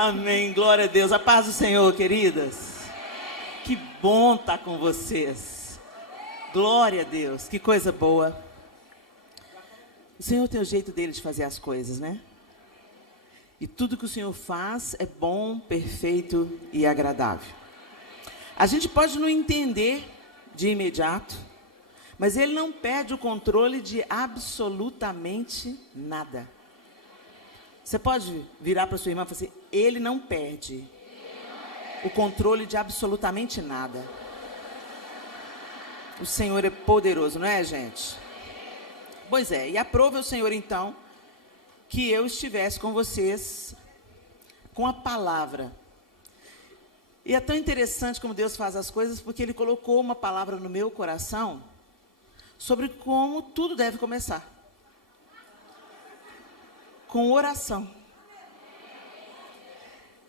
Amém, glória a Deus. A paz do Senhor, queridas. Que bom estar com vocês. Glória a Deus, que coisa boa. O Senhor tem o jeito dele de fazer as coisas, né? E tudo que o Senhor faz é bom, perfeito e agradável. A gente pode não entender de imediato, mas Ele não perde o controle de absolutamente nada. Você pode virar para sua irmã e falar assim: Ele não perde o controle de absolutamente nada. O Senhor é poderoso, não é, gente? Pois é, e aprove o Senhor, então, que eu estivesse com vocês com a palavra. E é tão interessante como Deus faz as coisas, porque Ele colocou uma palavra no meu coração sobre como tudo deve começar. Com oração.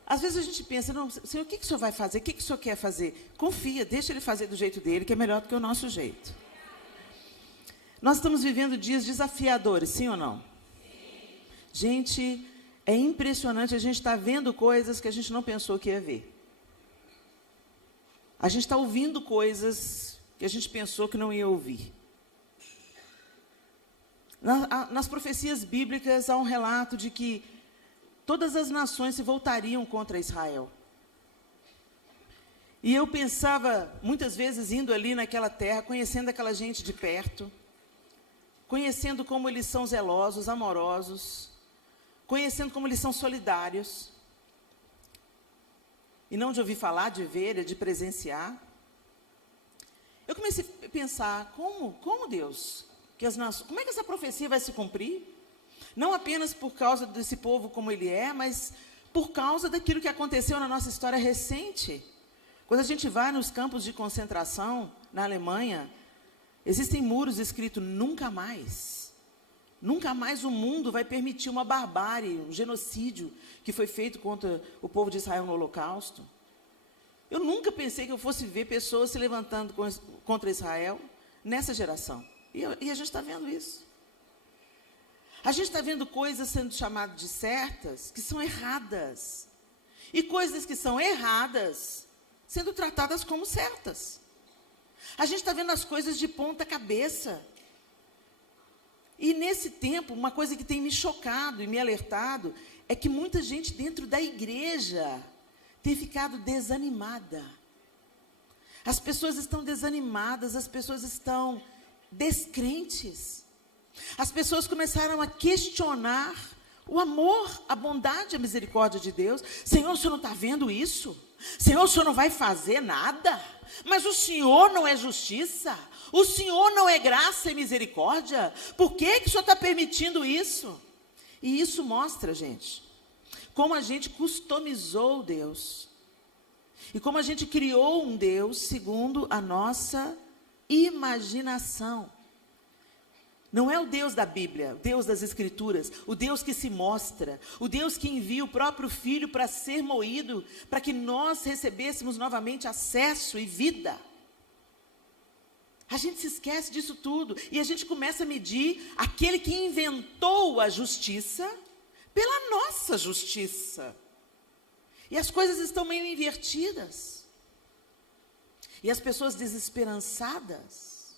Às vezes a gente pensa: não, Senhor, o que o Senhor vai fazer? O que o Senhor quer fazer? Confia, deixa Ele fazer do jeito dele, que é melhor do que o nosso jeito. Nós estamos vivendo dias desafiadores, sim ou não? Sim. Gente, é impressionante, a gente está vendo coisas que a gente não pensou que ia ver. A gente está ouvindo coisas que a gente pensou que não ia ouvir. Nas profecias bíblicas há um relato de que todas as nações se voltariam contra Israel. E eu pensava, muitas vezes, indo ali naquela terra, conhecendo aquela gente de perto, conhecendo como eles são zelosos, amorosos, conhecendo como eles são solidários. E não de ouvir falar, de ver, de presenciar. Eu comecei a pensar: como Deus? Como é que essa profecia vai se cumprir? Não apenas por causa desse povo como ele é, mas por causa daquilo que aconteceu na nossa história recente. Quando a gente vai nos campos de concentração, na Alemanha, existem muros escritos: nunca mais. Nunca mais o mundo vai permitir uma barbárie, um genocídio que foi feito contra o povo de Israel no Holocausto. Eu nunca pensei que eu fosse ver pessoas se levantando contra Israel nessa geração. E a gente está vendo isso. A gente está vendo coisas sendo chamadas de certas que são erradas. E coisas que são erradas sendo tratadas como certas. A gente está vendo as coisas de ponta cabeça. E nesse tempo, uma coisa que tem me chocado e me alertado é que muita gente dentro da igreja tem ficado desanimada. As pessoas estão desanimadas, as pessoas estão descrentes. As pessoas começaram a questionar o amor, a bondade, a misericórdia de Deus. Senhor, o Senhor não está vendo isso? Senhor, o Senhor não vai fazer nada? Mas o Senhor não é justiça? O Senhor não é graça e misericórdia? Por que o Senhor está permitindo isso? E isso mostra, gente, como a gente customizou Deus. E como a gente criou um Deus segundo a nossa imaginação. Não é o Deus da Bíblia, o Deus das Escrituras, o Deus que se mostra, o Deus que envia o próprio Filho para ser moído, para que nós recebêssemos novamente acesso e vida. A gente se esquece disso tudo e a gente começa a medir aquele que inventou a justiça pela nossa justiça. E as coisas estão meio invertidas. E as pessoas desesperançadas.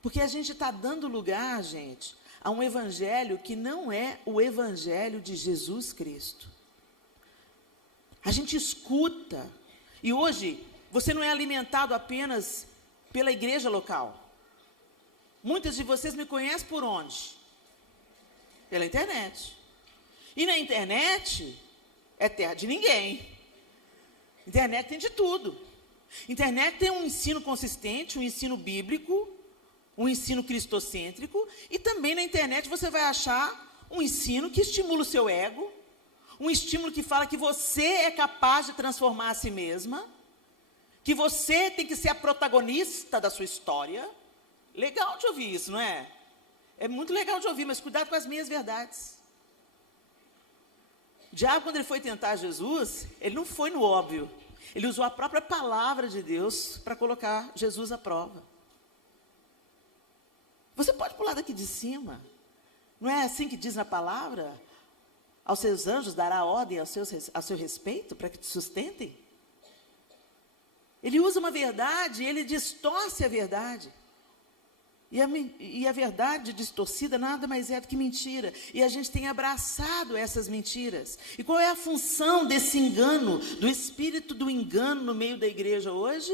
Porque a gente está dando lugar, gente, a um evangelho que não é o evangelho de Jesus Cristo. A gente escuta. E hoje, você não é alimentado apenas pela igreja local. Muitas de vocês me conhecem por onde? Pela internet. E na internet é terra de ninguém. Internet tem de tudo. Internet tem um ensino consistente, um ensino bíblico, um ensino cristocêntrico, e também na internet você vai achar um ensino que estimula o seu ego, um estímulo que fala que você é capaz de transformar a si mesma, que você tem que ser a protagonista da sua história. Legal de ouvir isso, não é? É muito legal de ouvir, mas cuidado com as minhas verdades. O diabo, quando ele foi tentar Jesus, ele não foi no óbvio. Ele usou a própria palavra de Deus para colocar Jesus à prova. Você pode pular daqui de cima. Não é assim que diz na palavra? aos seus anjos dará ordem a seu respeito para que te sustentem? Ele usa uma verdade, ele distorce a verdade. E a verdade distorcida nada mais é do que mentira. E a gente tem abraçado essas mentiras. E qual é a função desse engano, do espírito do engano no meio da igreja hoje?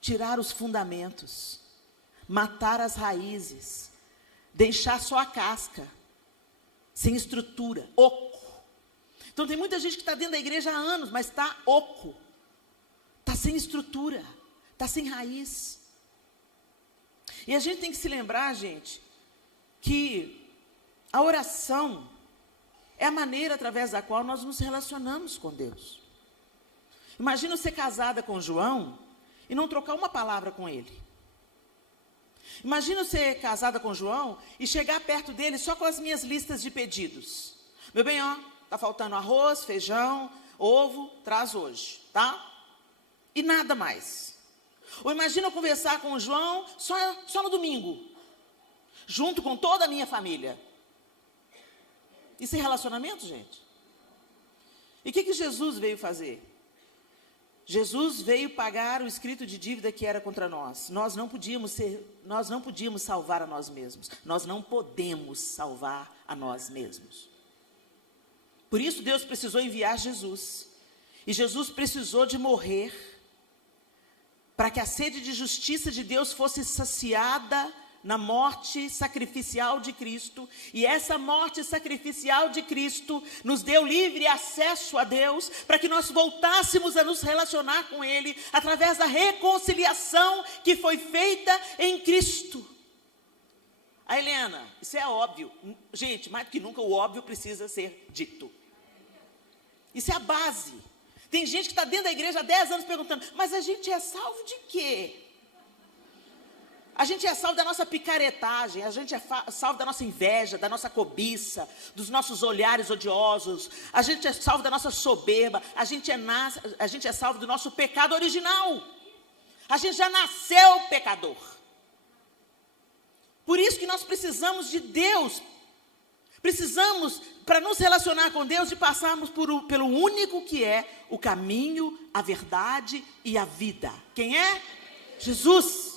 Tirar os fundamentos, matar as raízes, deixar só a casca, sem estrutura, oco. Então tem muita gente que está dentro da igreja há anos, mas está oco, está sem estrutura, está sem raiz. E a gente tem que se lembrar, gente, que a oração é a maneira através da qual nós nos relacionamos com Deus. Imagina eu ser casada com João e não trocar uma palavra com ele. Imagina eu ser casada com João e chegar perto dele só com as minhas listas de pedidos. Meu bem, ó, tá faltando arroz, feijão, ovo, traz hoje, tá? E nada mais. Ou imagina eu conversar com o João só no domingo, junto com toda a minha família. Isso é relacionamento, gente? E o que Jesus veio fazer? Jesus veio pagar o escrito de dívida que era contra nós. Nós não podíamos salvar a nós mesmos. Nós não podemos salvar a nós mesmos. Por isso Deus precisou enviar Jesus. E Jesus precisou de morrer para que a sede de justiça de Deus fosse saciada na morte sacrificial de Cristo. E essa morte sacrificial de Cristo nos deu livre acesso a Deus, para que nós voltássemos a nos relacionar com Ele, através da reconciliação que foi feita em Cristo. A Helena, isso é óbvio. Gente, mais do que nunca o óbvio precisa ser dito. Isso é a base. Tem gente que está dentro da igreja há 10 anos perguntando, mas a gente é salvo de quê? A gente é salvo da nossa picaretagem, a gente é salvo da nossa inveja, da nossa cobiça, dos nossos olhares odiosos, a gente é salvo da nossa soberba, a gente é salvo do nosso pecado original. A gente já nasceu pecador. Por isso que nós precisamos de Deus. Precisamos, para nos relacionar com Deus, de passarmos pelo único que é o caminho, a verdade e a vida. Quem é? Jesus.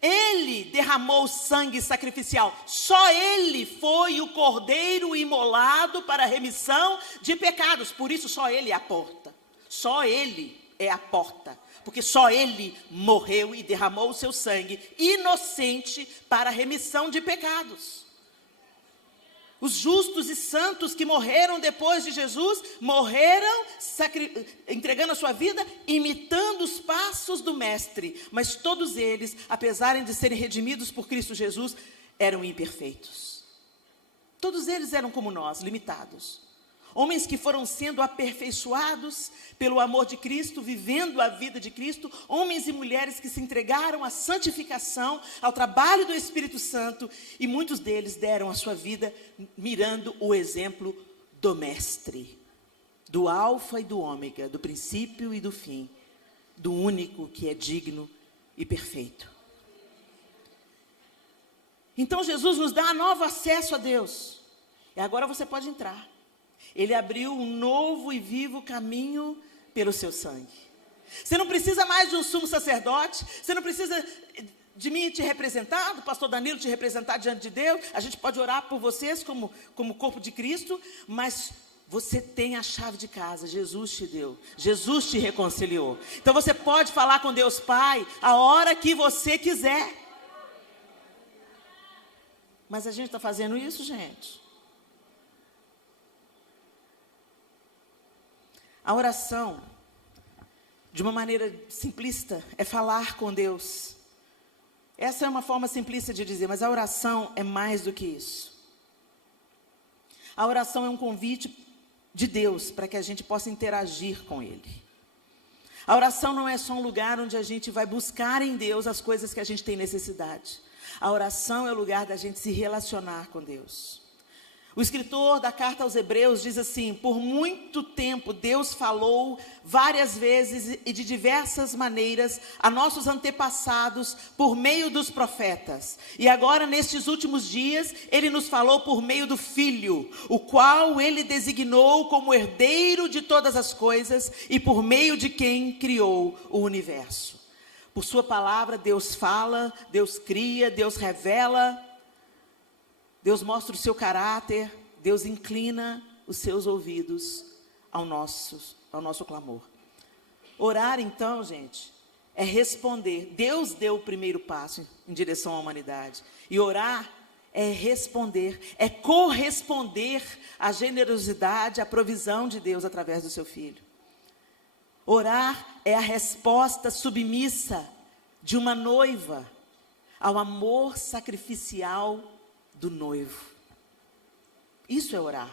Ele derramou o sangue sacrificial. Só Ele foi o cordeiro imolado para a remissão de pecados. Por isso só Ele é a porta. Só Ele é a porta. Porque só Ele morreu e derramou o seu sangue inocente para a remissão de pecados. Os justos e santos que morreram depois de Jesus, morreram entregando a sua vida, imitando os passos do Mestre. Mas todos eles, apesar de serem redimidos por Cristo Jesus, eram imperfeitos. Todos eles eram como nós, limitados. Homens que foram sendo aperfeiçoados pelo amor de Cristo, vivendo a vida de Cristo. Homens e mulheres que se entregaram à santificação, ao trabalho do Espírito Santo. E muitos deles deram a sua vida mirando o exemplo do Mestre. Do Alfa e do Ômega, do princípio e do fim. Do único que é digno e perfeito. Então Jesus nos dá novo acesso a Deus. E agora você pode entrar. Ele abriu um novo e vivo caminho pelo seu sangue. Você não precisa mais de um sumo sacerdote. Você não precisa de mim te representar, do pastor Danilo te representar diante de Deus. A gente pode orar por vocês como corpo de Cristo. Mas você tem a chave de casa. Jesus te deu. Jesus te reconciliou. Então você pode falar com Deus Pai a hora que você quiser. Mas a gente está fazendo isso, gente? A oração, de uma maneira simplista, é falar com Deus. Essa é uma forma simplista de dizer, mas a oração é mais do que isso. A oração é um convite de Deus para que a gente possa interagir com Ele. A oração não é só um lugar onde a gente vai buscar em Deus as coisas que a gente tem necessidade. A oração é o lugar da gente se relacionar com Deus. O escritor da carta aos Hebreus diz assim: por muito tempo Deus falou várias vezes e de diversas maneiras a nossos antepassados por meio dos profetas. E agora, nestes últimos dias, Ele nos falou por meio do Filho, o qual Ele designou como herdeiro de todas as coisas e por meio de quem criou o universo. Por sua palavra, Deus fala, Deus cria, Deus revela, Deus mostra o seu caráter, Deus inclina os seus ouvidos ao nosso clamor. Orar, então, gente, é responder. Deus deu o primeiro passo em direção à humanidade. E orar é responder, é corresponder à generosidade, à provisão de Deus através do seu Filho. Orar é a resposta submissa de uma noiva ao amor sacrificial do noivo. Isso é orar.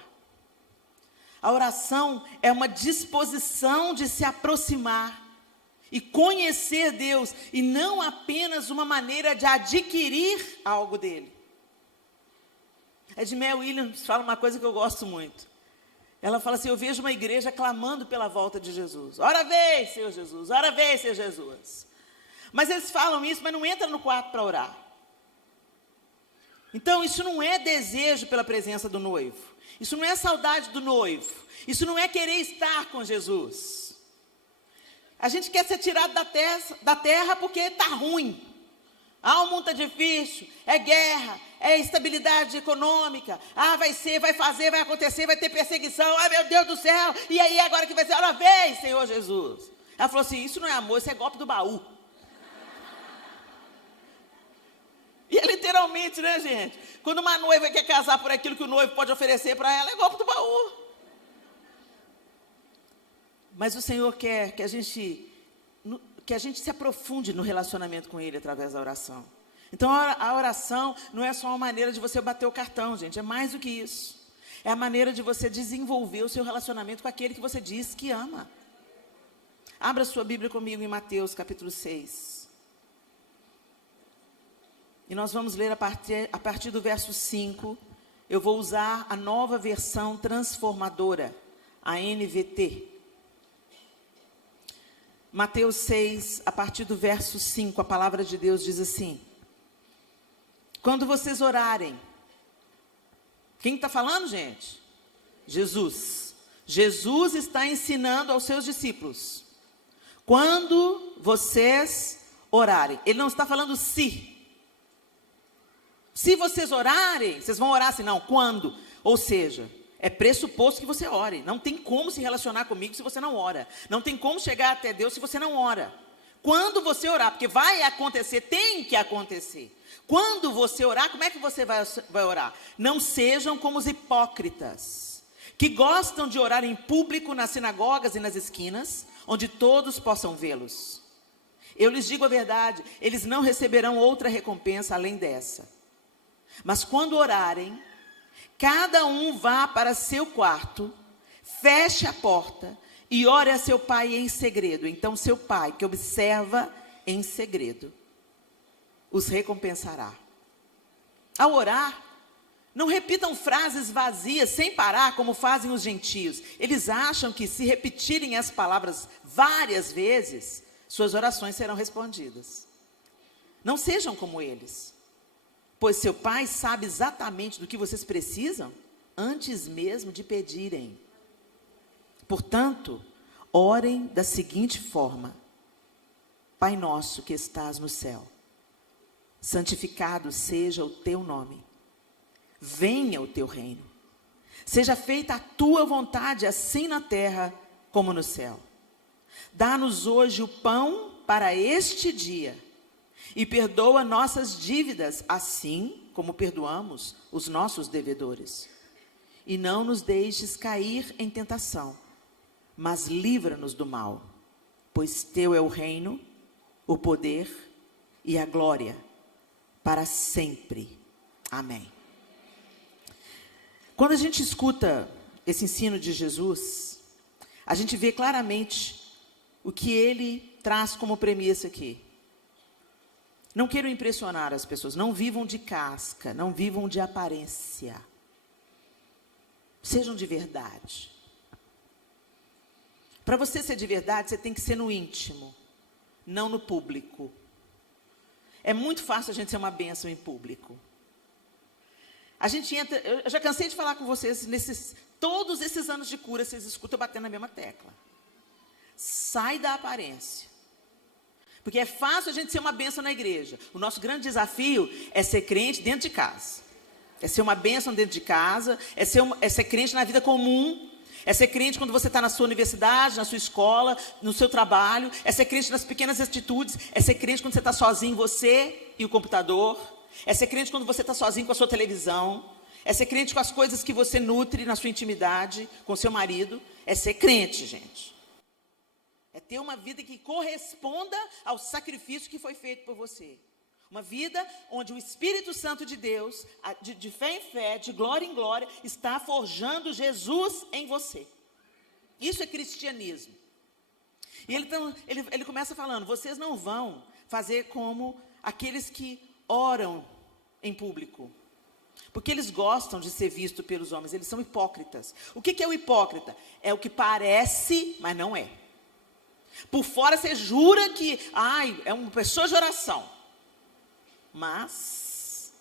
A oração é uma disposição de se aproximar e conhecer Deus, e não apenas uma maneira de adquirir algo dele. Edmé Williams fala uma coisa que eu gosto muito. Ela fala assim: eu vejo uma igreja clamando pela volta de Jesus. Ora vem, Senhor Jesus, ora vem, Senhor Jesus. Mas eles falam isso, mas não entram no quarto para orar. Então, isso não é desejo pela presença do noivo. Isso não é saudade do noivo. Isso não é querer estar com Jesus. A gente quer ser tirado da terra porque está ruim. O mundo está difícil, é guerra, é instabilidade econômica. Vai ser, vai fazer, vai acontecer, vai ter perseguição. Meu Deus do céu. E aí, agora que vai ser? Ora, vem, Senhor Jesus. Ela falou assim: isso não é amor, isso é golpe do baú. E é literalmente, né, gente? Quando uma noiva quer casar por aquilo que o noivo pode oferecer para ela, é golpe do baú. Mas o Senhor quer que a gente se aprofunde no relacionamento com Ele através da oração. Então, a oração não é só uma maneira de você bater o cartão, gente. É mais do que isso. É a maneira de você desenvolver o seu relacionamento com aquele que você diz que ama. Abra sua Bíblia comigo em Mateus, capítulo 6. E nós vamos ler a partir do verso 5. Eu vou usar a nova versão transformadora, a NVT. Mateus 6, a partir do verso 5, a palavra de Deus diz assim: quando vocês orarem, quem está falando, gente? Jesus. Jesus está ensinando aos seus discípulos. Quando vocês orarem. Ele não está falando se. Se vocês orarem, vocês vão orar assim, não, quando? Ou seja, é pressuposto que você ore. Não tem como se relacionar comigo se você não ora. Não tem como chegar até Deus se você não ora. Quando você orar, porque vai acontecer, tem que acontecer. Quando você orar, como é que você vai orar? Não sejam como os hipócritas, que gostam de orar em público nas sinagogas e nas esquinas, onde todos possam vê-los. Eu lhes digo a verdade, eles não receberão outra recompensa além dessa. Mas quando orarem, cada um vá para seu quarto, feche a porta e ore a seu pai em segredo. Então seu pai, que observa em segredo, os recompensará. Ao orar, não repitam frases vazias sem parar, como fazem os gentios. Eles acham que se repetirem as palavras várias vezes, suas orações serão respondidas. Não sejam como eles, pois seu pai sabe exatamente do que vocês precisam, antes mesmo de pedirem. Portanto, orem da seguinte forma: Pai nosso que estás no céu, santificado seja o teu nome. Venha o teu reino. Seja feita a tua vontade, assim na terra como no céu. Dá-nos hoje o pão para este dia. E perdoa nossas dívidas, assim como perdoamos os nossos devedores. E não nos deixes cair em tentação, mas livra-nos do mal. Pois teu é o reino, o poder e a glória, para sempre. Amém. Quando a gente escuta esse ensino de Jesus, a gente vê claramente o que ele traz como premissa aqui. Não queiram impressionar as pessoas, não vivam de casca, não vivam de aparência. Sejam de verdade. Para você ser de verdade, você tem que ser no íntimo, não no público. É muito fácil a gente ser uma bênção em público. A gente entra, eu já cansei de falar com vocês, todos esses anos de cura, vocês escutam eu batendo na mesma tecla. Sai da aparência. Porque é fácil a gente ser uma bênção na igreja. O nosso grande desafio é ser crente dentro de casa. É ser uma bênção dentro de casa, é ser crente na vida comum, é ser crente quando você está na sua universidade, na sua escola, no seu trabalho, é ser crente nas pequenas atitudes, é ser crente quando você está sozinho, você e o computador, é ser crente quando você está sozinho com a sua televisão, é ser crente com as coisas que você nutre na sua intimidade, com seu marido, é ser crente, gente. É ter uma vida que corresponda ao sacrifício que foi feito por você. Uma vida onde o Espírito Santo de Deus, de fé em fé, de glória em glória, está forjando Jesus em você. Isso é cristianismo. E ele começa falando, vocês não vão fazer como aqueles que oram em público. Porque eles gostam de ser vistos pelos homens, eles são hipócritas. O que é o hipócrita? É o que parece, mas não é. Por fora você jura que, é uma pessoa de oração. Mas,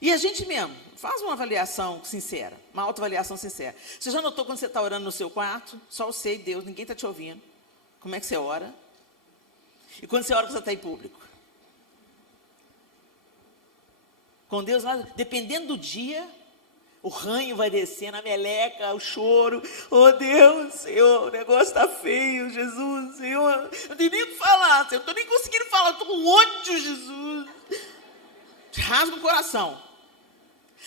e a gente mesmo, faz uma avaliação sincera, uma autoavaliação sincera. Você já notou quando você está orando no seu quarto, só você e Deus, ninguém está te ouvindo, como é que você ora? E quando você ora, você está em público? Com Deus lá, dependendo do dia, o ranho vai descendo, a meleca, o choro. Oh Deus, Senhor, o negócio está feio, Jesus, Senhor. Eu não tenho nem o que falar, Senhor, eu não estou nem conseguindo falar, eu estou com ódio, Jesus. Rasga o coração.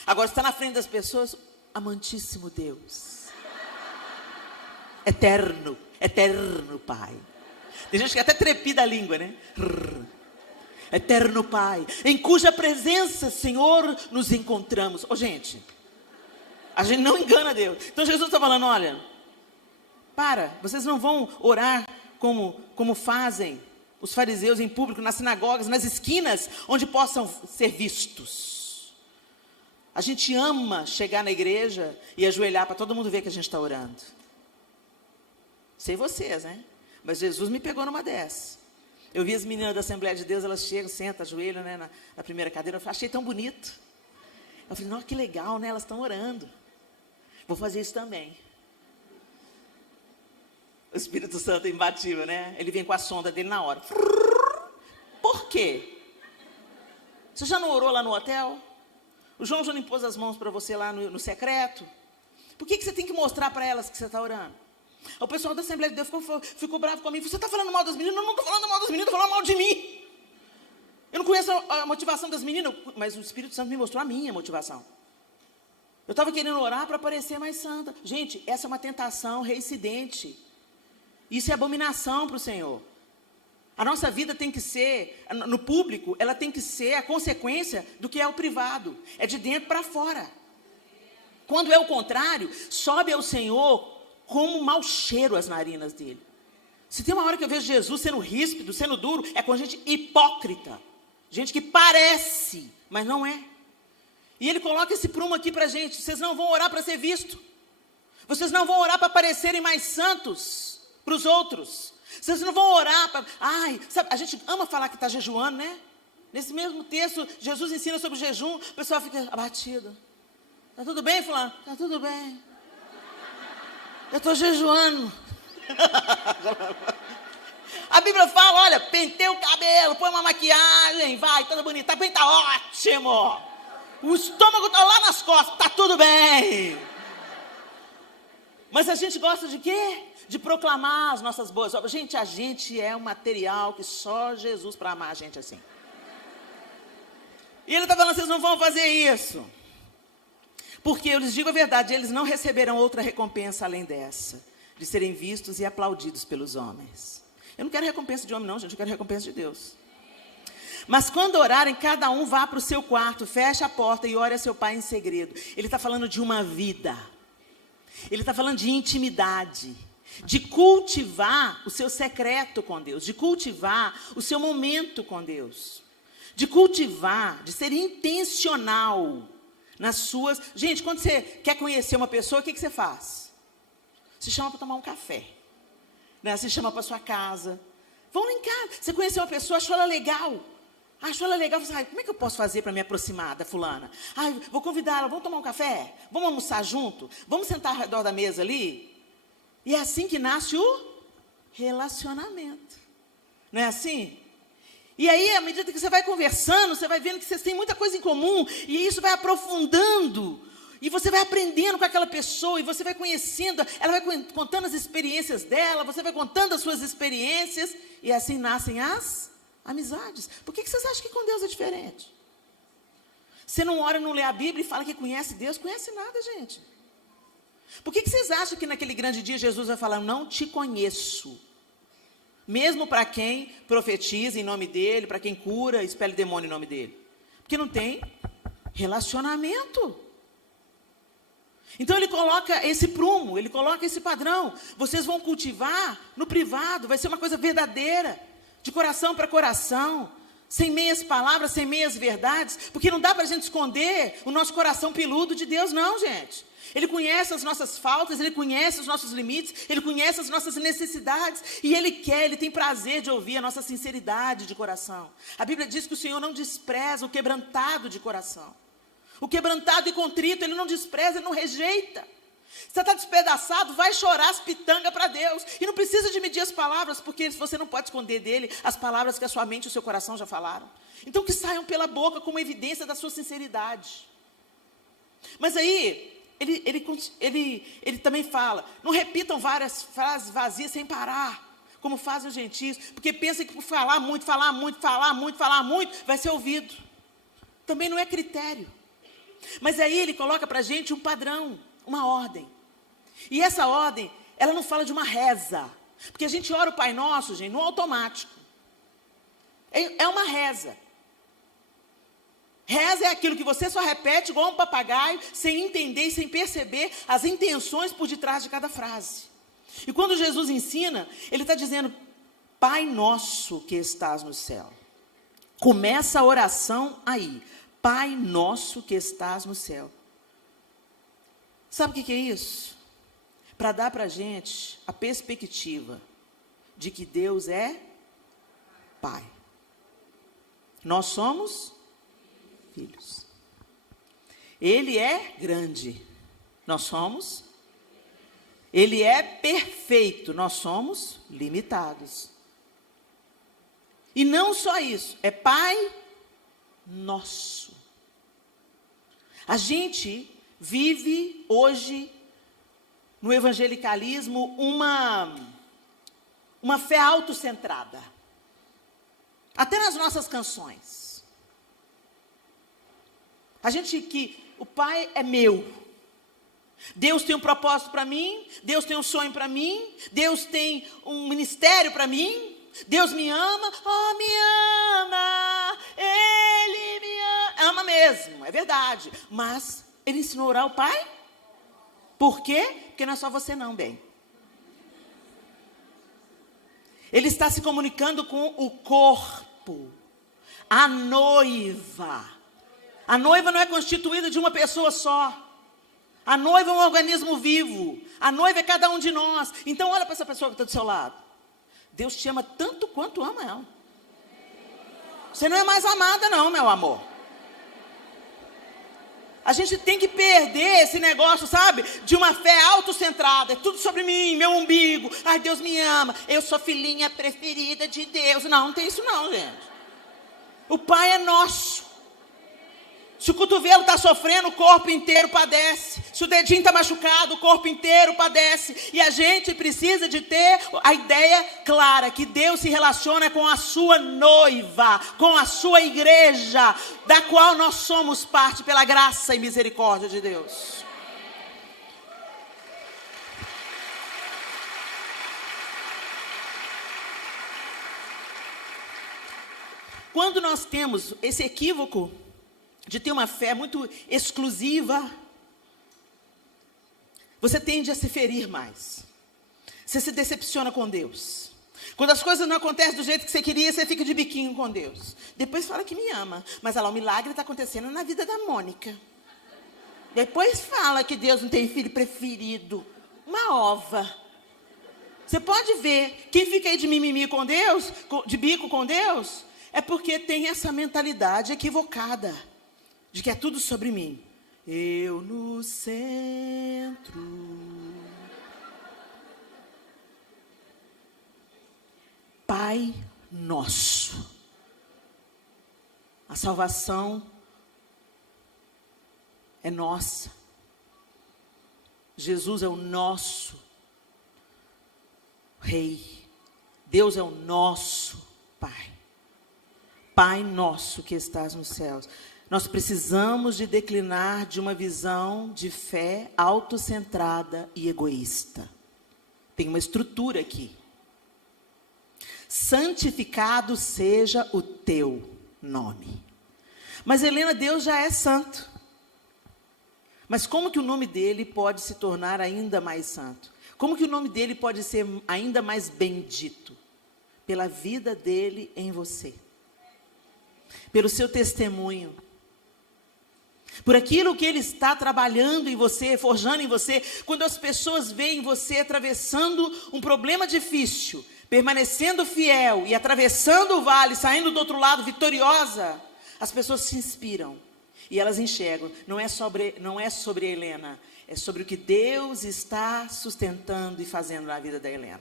Agora, você está na frente das pessoas, amantíssimo Deus. Eterno, eterno Pai. Tem gente que até trepida a língua, né? Eterno Pai, em cuja presença, Senhor, nos encontramos. Gente, a gente não engana Deus. Então Jesus está falando, olha, vocês não vão orar como fazem os fariseus em público, nas sinagogas, nas esquinas, onde possam ser vistos. A gente ama chegar na igreja e ajoelhar para todo mundo ver que a gente está orando. Sei vocês, né? Mas Jesus me pegou numa dessas. Eu vi as meninas da Assembleia de Deus, elas chegam, sentam, ajoelham, né, na primeira cadeira. Eu falei, achei tão bonito. Eu falei, nossa, que legal, né? Elas estão orando. Vou fazer isso também. O Espírito Santo é imbatível, né? Ele vem com a sonda dele na hora. Por quê? Você já não orou lá no hotel? O João já não impôs as mãos para você lá no secreto? Por que você tem que mostrar para elas que você está orando? O pessoal da Assembleia de Deus ficou bravo comigo. Você está falando mal das meninas? Eu não estou falando mal das meninas, estou falando mal de mim. Eu não conheço a motivação das meninas, mas o Espírito Santo me mostrou a minha motivação. Eu estava querendo orar para parecer mais santa. Gente, essa é uma tentação reincidente. Isso é abominação para o Senhor. A nossa vida tem que ser, no público, ela tem que ser a consequência do que é o privado. É de dentro para fora. Quando é o contrário, sobe ao Senhor como um mau cheiro as narinas dele. Se tem uma hora que eu vejo Jesus sendo ríspido, sendo duro, é com gente hipócrita. Gente que parece, mas não é. E ele coloca esse prumo aqui para a gente. Vocês não vão orar para ser visto. Vocês não vão orar para parecerem mais santos para os outros. Vocês não vão orar para... sabe, a gente ama falar que está jejuando, né? Nesse mesmo texto, Jesus ensina sobre jejum, o pessoal fica abatido. Está tudo bem, fulano? Está tudo bem. Eu estou jejuando. A Bíblia fala, olha, penteia o cabelo, põe uma maquiagem, vai, toda bonita. Tá bem, tá ótimo. O estômago está lá nas costas, está tudo bem. Mas a gente gosta de quê? De proclamar as nossas boas obras. Gente, a gente é um material que só Jesus para amar a gente assim. E ele está falando, vocês não vão fazer isso. Porque eu lhes digo a verdade, eles não receberão outra recompensa além dessa, de serem vistos e aplaudidos pelos homens. Eu não quero recompensa de homem não, gente, eu quero recompensa de Deus. Mas quando orarem, cada um vá para o seu quarto, feche a porta e ore a seu pai em segredo. Ele está falando de uma vida. Ele está falando de intimidade, de cultivar o seu secreto com Deus, de cultivar o seu momento com Deus, de cultivar, de ser intencional nas suas... Gente, quando você quer conhecer uma pessoa, o que você faz? Você chama para tomar um café. Né? Você chama para sua casa. Vão lá em casa. Você conheceu uma pessoa, achou ela legal. Achou ela legal, você fala, como é que eu posso fazer para me aproximar da fulana? Vou convidá-la, vamos tomar um café? Vamos almoçar junto? Vamos sentar ao redor da mesa ali? E é assim que nasce o relacionamento. Não é assim? E aí, à medida que você vai conversando, você vai vendo que vocês têm muita coisa em comum, e isso vai aprofundando, e você vai aprendendo com aquela pessoa, e você vai conhecendo, ela vai contando as experiências dela, você vai contando as suas experiências, e assim nascem as amizades. Por que vocês acham que com Deus é diferente? Você não ora, não lê a Bíblia e fala que conhece Deus, conhece nada, gente. Por que vocês acham que naquele grande dia Jesus vai falar, não te conheço? Mesmo para quem profetiza em nome dele, para quem cura, expele demônio em nome dele. Porque não tem relacionamento. Então ele coloca esse prumo, ele coloca esse padrão. Vocês vão cultivar no privado, vai ser uma coisa verdadeira, de coração para coração, sem meias palavras, sem meias verdades, porque não dá para a gente esconder o nosso coração peludo de Deus, não, gente. Ele conhece as nossas faltas, Ele conhece os nossos limites, Ele conhece as nossas necessidades, e Ele tem prazer de ouvir a nossa sinceridade de coração. A Bíblia diz que o Senhor não despreza o quebrantado de coração. O quebrantado e contrito, Ele não despreza, Ele não rejeita. Você está despedaçado, vai chorar as pitangas para Deus. E não precisa de medir as palavras, porque você não pode esconder dele as palavras que a sua mente e o seu coração já falaram. Então que saiam pela boca como evidência da sua sinceridade. Mas aí... Ele também fala, não repitam várias frases vazias sem parar, como fazem os gentios, porque pensam que por falar muito, vai ser ouvido. Também não é critério. Mas aí ele coloca para a gente um padrão, uma ordem. E essa ordem, ela não fala de uma reza, porque a gente ora o Pai Nosso, gente, no automático. É uma reza. Reza é aquilo que você só repete igual um papagaio, sem entender e sem perceber as intenções por detrás de cada frase. E quando Jesus ensina, Ele está dizendo, Pai Nosso que estás no céu. Começa a oração aí. Pai Nosso que estás no céu. Sabe o que é isso? Para dar para a gente a perspectiva de que Deus é Pai. Nós somos filhos. Ele é grande, nós somos. Ele é perfeito, nós somos limitados. E não só isso, é Pai Nosso. A gente vive hoje no evangelicalismo uma fé autocentrada. Até nas nossas canções. A gente que o Pai é meu. Deus tem um propósito para mim. Deus tem um sonho para mim. Deus tem um ministério para mim. Deus me ama. Oh, me ama. Ele me ama. Ama mesmo, é verdade. Mas Ele ensinou a orar ao Pai? Por quê? Porque não é só você não, bem. Ele está se comunicando com o corpo. A noiva. A noiva não é constituída de uma pessoa só. A noiva é um organismo vivo. A noiva é cada um de nós. Então olha para essa pessoa que está do seu lado. Deus te ama tanto quanto ama ela. Você não é mais amada não, meu amor. A gente tem que perder esse negócio, sabe? De uma fé autocentrada. É tudo sobre mim, meu umbigo. Ai, Deus me ama. Eu sou filhinha preferida de Deus. Não tem isso não, gente. O Pai é nosso. Se o cotovelo está sofrendo, o corpo inteiro padece. Se o dedinho está machucado, o corpo inteiro padece. E a gente precisa de ter a ideia clara que Deus se relaciona com a sua noiva, com a sua igreja, da qual nós somos parte pela graça e misericórdia de Deus. Quando nós temos esse equívoco de ter uma fé muito exclusiva, você tende a se ferir mais. Você se decepciona com Deus. Quando as coisas não acontecem do jeito que você queria, você fica de biquinho com Deus. Depois fala que me ama. Mas olha lá, o milagre está acontecendo na vida da Mônica. Depois fala que Deus não tem filho preferido. Uma ova. Você pode ver, quem fica aí de mimimi com Deus, de bico com Deus, é porque tem essa mentalidade equivocada, de que é tudo sobre mim. Eu no centro. Pai nosso. A salvação é nossa. Jesus é o nosso Rei. Deus é o nosso Pai. Pai nosso que estás nos céus. Nós precisamos de declinar de uma visão de fé autocentrada e egoísta. Tem uma estrutura aqui. Santificado seja o teu nome. Mas Helena, Deus já é santo. Mas como que o nome dele pode se tornar ainda mais santo? Como que o nome dele pode ser ainda mais bendito? Pela vida dele em você. Pelo seu testemunho. Por aquilo que ele está trabalhando em você, forjando em você. Quando as pessoas veem você atravessando um problema difícil, permanecendo fiel e atravessando o vale, saindo do outro lado vitoriosa, as pessoas se inspiram. E elas enxergam, não é sobre a Helena, é sobre o que Deus está sustentando e fazendo na vida da Helena.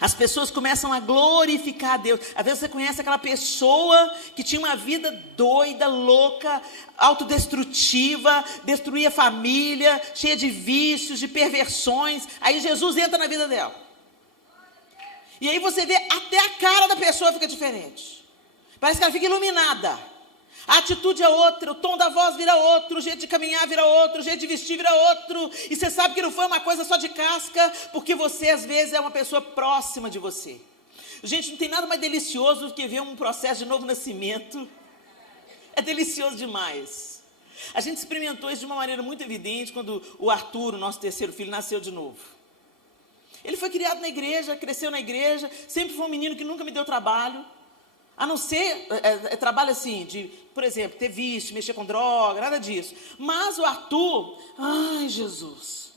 As pessoas começam a glorificar a Deus. Às vezes você conhece aquela pessoa que tinha uma vida doida, louca, autodestrutiva, destruía a família, cheia de vícios, de perversões. Aí Jesus entra na vida dela. E aí você vê, até a cara da pessoa fica diferente. Parece que ela fica iluminada. A atitude é outra, o tom da voz vira outro, o jeito de caminhar vira outro, o jeito de vestir vira outro. E você sabe que não foi uma coisa só de casca, porque você às vezes é uma pessoa próxima de você. Gente, não tem nada mais delicioso do que ver um processo de novo nascimento. É delicioso demais. A gente experimentou isso de uma maneira muito evidente quando o Arthur, o nosso terceiro filho, nasceu de novo. Ele foi criado na igreja, cresceu na igreja, sempre foi um menino que nunca me deu trabalho. A não ser, trabalho assim, de, por exemplo, ter vício, mexer com droga, nada disso. Mas o Arthur, ai Jesus,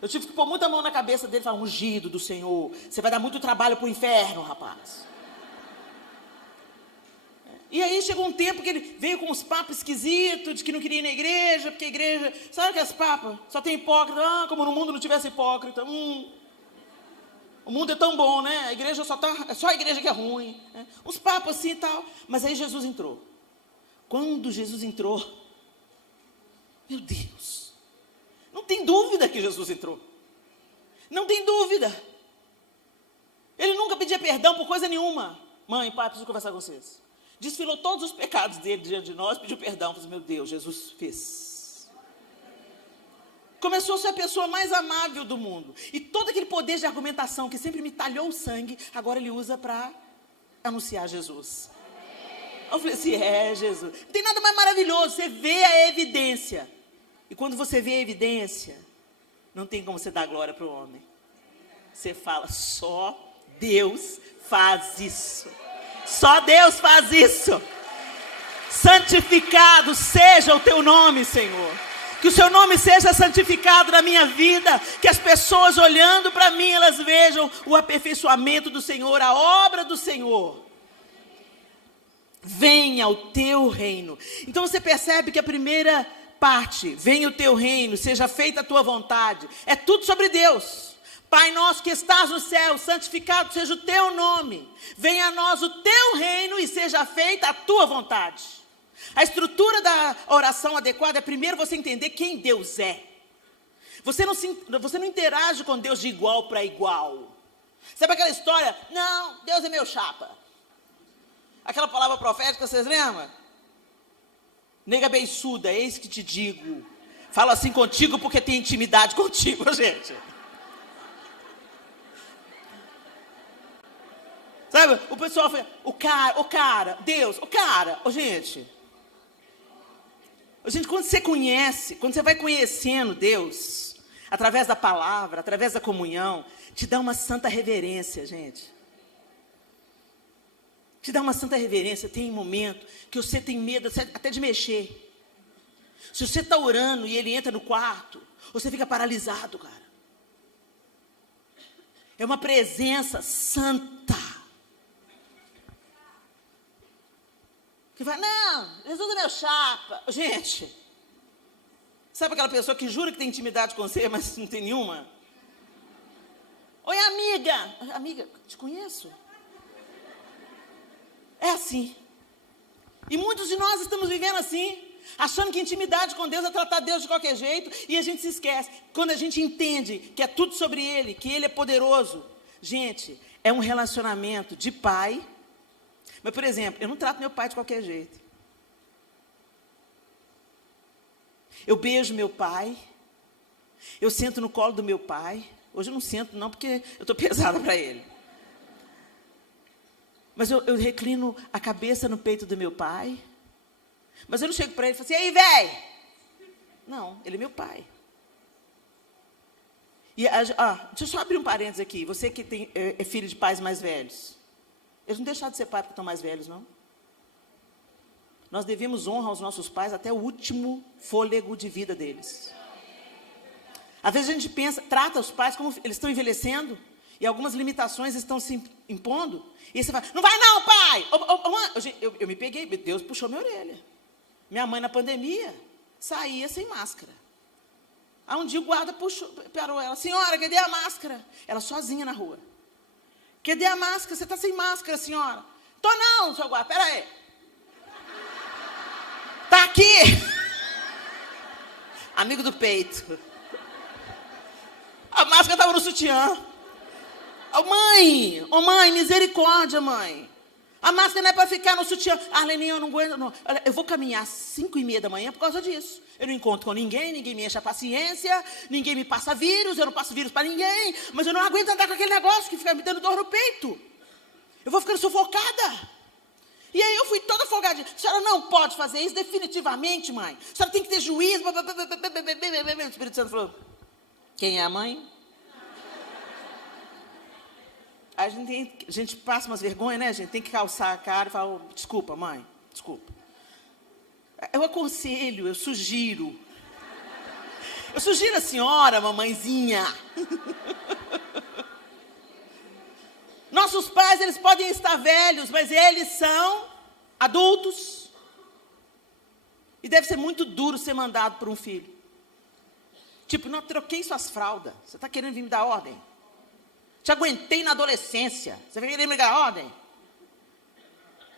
eu tive que pôr muita mão na cabeça dele e falar, ungido do Senhor, você vai dar muito trabalho para o inferno, rapaz. E aí chegou um tempo que ele veio com uns papos esquisitos, de que não queria ir na igreja, porque a igreja, sabe aquelas papas? Só tem hipócrita, como no mundo não tivesse hipócrita, O mundo é tão bom, né? A igreja é só a igreja que é ruim. Né? Uns papos assim e tal. Mas aí Jesus entrou. Quando Jesus entrou, meu Deus, não tem dúvida que Jesus entrou. Não tem dúvida. Ele nunca pedia perdão por coisa nenhuma. Mãe, pai, preciso conversar com vocês. Desfilou todos os pecados dele diante de nós, pediu perdão. Falei, meu Deus, Jesus fez. Começou a ser a pessoa mais amável do mundo. E todo aquele poder de argumentação que sempre me talhou o sangue, agora ele usa para anunciar Jesus. Eu falei assim, Jesus. Não tem nada mais maravilhoso, você vê a evidência. E quando você vê a evidência, não tem como você dar glória para o homem. Você fala, só Deus faz isso. Só Deus faz isso. Santificado seja o teu nome, Senhor. Que o seu nome seja santificado na minha vida. Que as pessoas olhando para mim, elas vejam o aperfeiçoamento do Senhor, a obra do Senhor. Venha o teu reino. Então você percebe que a primeira parte, venha o teu reino, seja feita a tua vontade. É tudo sobre Deus. Pai nosso que estás no céu, santificado seja o teu nome. Venha a nós o teu reino e seja feita a tua vontade. A estrutura da oração adequada é primeiro você entender quem Deus é. Você não interage com Deus de igual para igual. Sabe aquela história? Não, Deus é meu chapa. Aquela palavra profética, vocês lembram? Nega beiçuda, eis que te digo. Falo assim contigo porque tenho intimidade contigo, gente. Sabe, o pessoal fala, Deus, gente... Gente, quando você vai conhecendo Deus, através da palavra, através da comunhão, te dá uma santa reverência, gente. Te dá uma santa reverência. Tem um momento que você tem medo até de mexer. Se você está orando e ele entra no quarto, você fica paralisado, cara. É uma presença santa. Que vai, não, Jesus é meu chapa. Gente, sabe aquela pessoa que jura que tem intimidade com você, mas não tem nenhuma? Oi, amiga. Amiga, te conheço. É assim. E muitos de nós estamos vivendo assim, achando que intimidade com Deus é tratar Deus de qualquer jeito, e a gente se esquece. Quando a gente entende que é tudo sobre Ele, que Ele é poderoso, gente, é um relacionamento de pai. Mas, por exemplo, eu não trato meu pai de qualquer jeito. Eu beijo meu pai, eu sento no colo do meu pai. Hoje eu não sento não, porque eu estou pesada para ele. Mas eu reclino a cabeça no peito do meu pai. Mas eu não chego para ele e falo assim, e aí, velho? Não, ele é meu pai. E, deixa eu só abrir um parênteses aqui. Você que é filho de pais mais velhos. Eles não deixaram de ser pai porque estão mais velhos, não. Nós devemos honra aos nossos pais até o último fôlego de vida deles. Às vezes a gente pensa, trata os pais como eles estão envelhecendo e algumas limitações estão se impondo. E você fala, não vai não, pai! Eu me peguei, Deus puxou minha orelha. Minha mãe na pandemia saía sem máscara. Aí um dia o guarda parou ela, senhora, cadê a máscara? Ela sozinha na rua. Cadê a máscara? Você está sem máscara, senhora? Tô não, seu guarda, pera aí. Tá aqui. Amigo do peito. A máscara estava no sutiã. Mãe, misericórdia, mãe. A máscara não é para ficar no sutiã. Arleninha, eu não aguento, não. Eu vou caminhar às 5:30 da manhã por causa disso. Eu não encontro com ninguém me enche a paciência, ninguém me passa vírus, eu não passo vírus para ninguém, mas eu não aguento andar com aquele negócio que fica me dando dor no peito. Eu vou ficando sufocada. E aí eu fui toda folgadinha. A senhora não pode fazer isso definitivamente, mãe. A senhora tem que ter juízo. O Espírito Santo falou, quem é a mãe? A gente passa umas vergonhas, né? A gente tem que calçar a cara e falar, oh, desculpa, mãe, desculpa. Eu aconselho, eu sugiro. Eu sugiro a senhora, mamãezinha. Nossos pais, eles podem estar velhos, mas eles são adultos. E deve ser muito duro ser mandado por um filho. Tipo, não, troquei suas fraldas. Você está querendo vir me dar ordem? Te aguentei na adolescência. Você vai querer me dar ordem?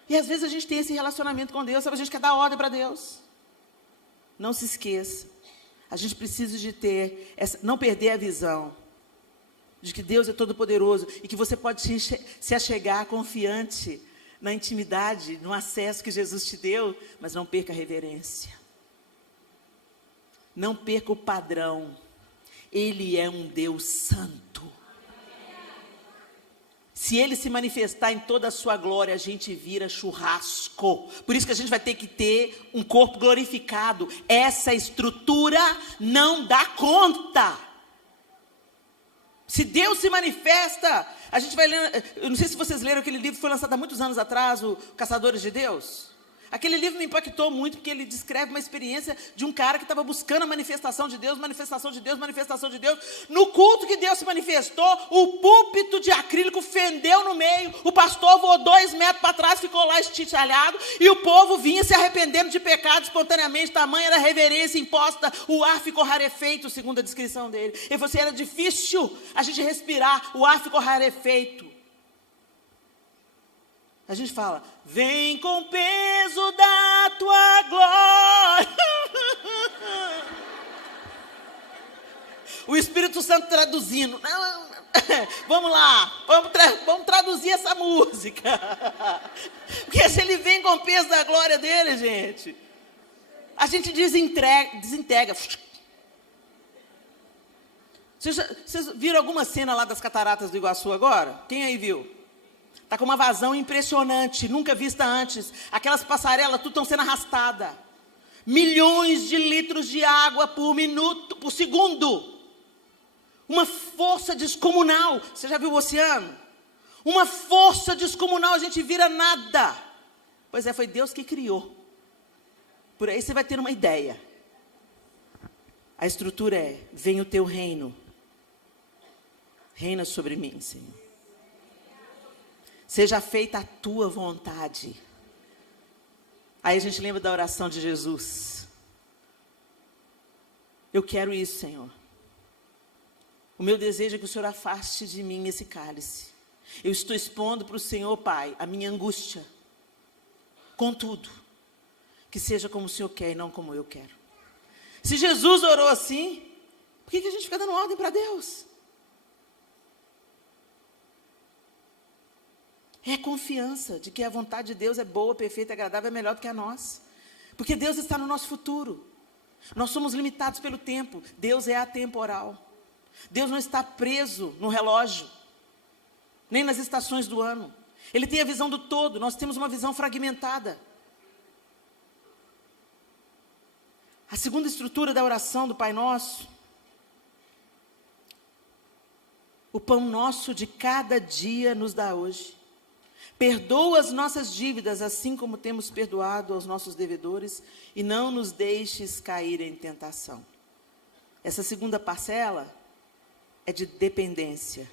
E às vezes a gente tem esse relacionamento com Deus, sabe? A gente quer dar ordem para Deus. Não se esqueça. A gente precisa de ter, não perder a visão de que Deus é todo poderoso e que você pode se achegar confiante na intimidade, no acesso que Jesus te deu, mas não perca a reverência. Não perca o padrão. Ele é um Deus santo. Se Ele se manifestar em toda a sua glória, a gente vira churrasco. Por isso que a gente vai ter que ter um corpo glorificado. Essa estrutura não dá conta. Se Deus se manifesta, a gente vai ler, eu não sei se vocês leram aquele livro que foi lançado há muitos anos atrás, o Caçadores de Deus. Aquele livro me impactou muito, porque ele descreve uma experiência de um cara que estava buscando a manifestação de Deus, manifestação de Deus, manifestação de Deus. No culto que Deus se manifestou, o púlpito de acrílico fendeu no meio, o pastor voou 2 metros para trás, ficou lá estichalhado, e o povo vinha se arrependendo de pecado espontaneamente, tamanha era a reverência imposta, o ar ficou rarefeito, segundo a descrição dele. Ele falou assim, era difícil a gente respirar, o ar ficou rarefeito. A gente fala, vem com o peso da tua glória. O Espírito Santo traduzindo. Não, vamos lá, vamos traduzir essa música. Porque se ele vem com o peso da glória dele, gente, a gente desintegra. Vocês viram alguma cena lá das Cataratas do Iguaçu agora? Quem aí viu? Está com uma vazão impressionante, nunca vista antes. Aquelas passarelas, tudo estão sendo arrastadas. Milhões de litros de água por minuto, por segundo. Uma força descomunal. Você já viu o oceano? Uma força descomunal, a gente vira nada. Pois é, foi Deus que criou. Por aí você vai ter uma ideia. A estrutura é: venha o teu reino. Reina sobre mim, Senhor. Seja feita a tua vontade. Aí a gente lembra da oração de Jesus. Eu quero isso, Senhor. O meu desejo é que o Senhor afaste de mim esse cálice. Eu estou expondo para o Senhor, Pai, a minha angústia. Contudo, que seja como o Senhor quer e não como eu quero. Se Jesus orou assim, por que a gente fica dando ordem para Deus? É confiança de que a vontade de Deus é boa, perfeita, agradável, é melhor do que a nossa. Porque Deus está no nosso futuro. Nós somos limitados pelo tempo. Deus é atemporal. Deus não está preso no relógio, nem nas estações do ano. Ele tem a visão do todo, nós temos uma visão fragmentada. A segunda estrutura da oração do Pai Nosso: o pão nosso de cada dia nos dá hoje. Perdoa as nossas dívidas, assim como temos perdoado aos nossos devedores, e não nos deixes cair em tentação. Essa segunda parcela é de dependência,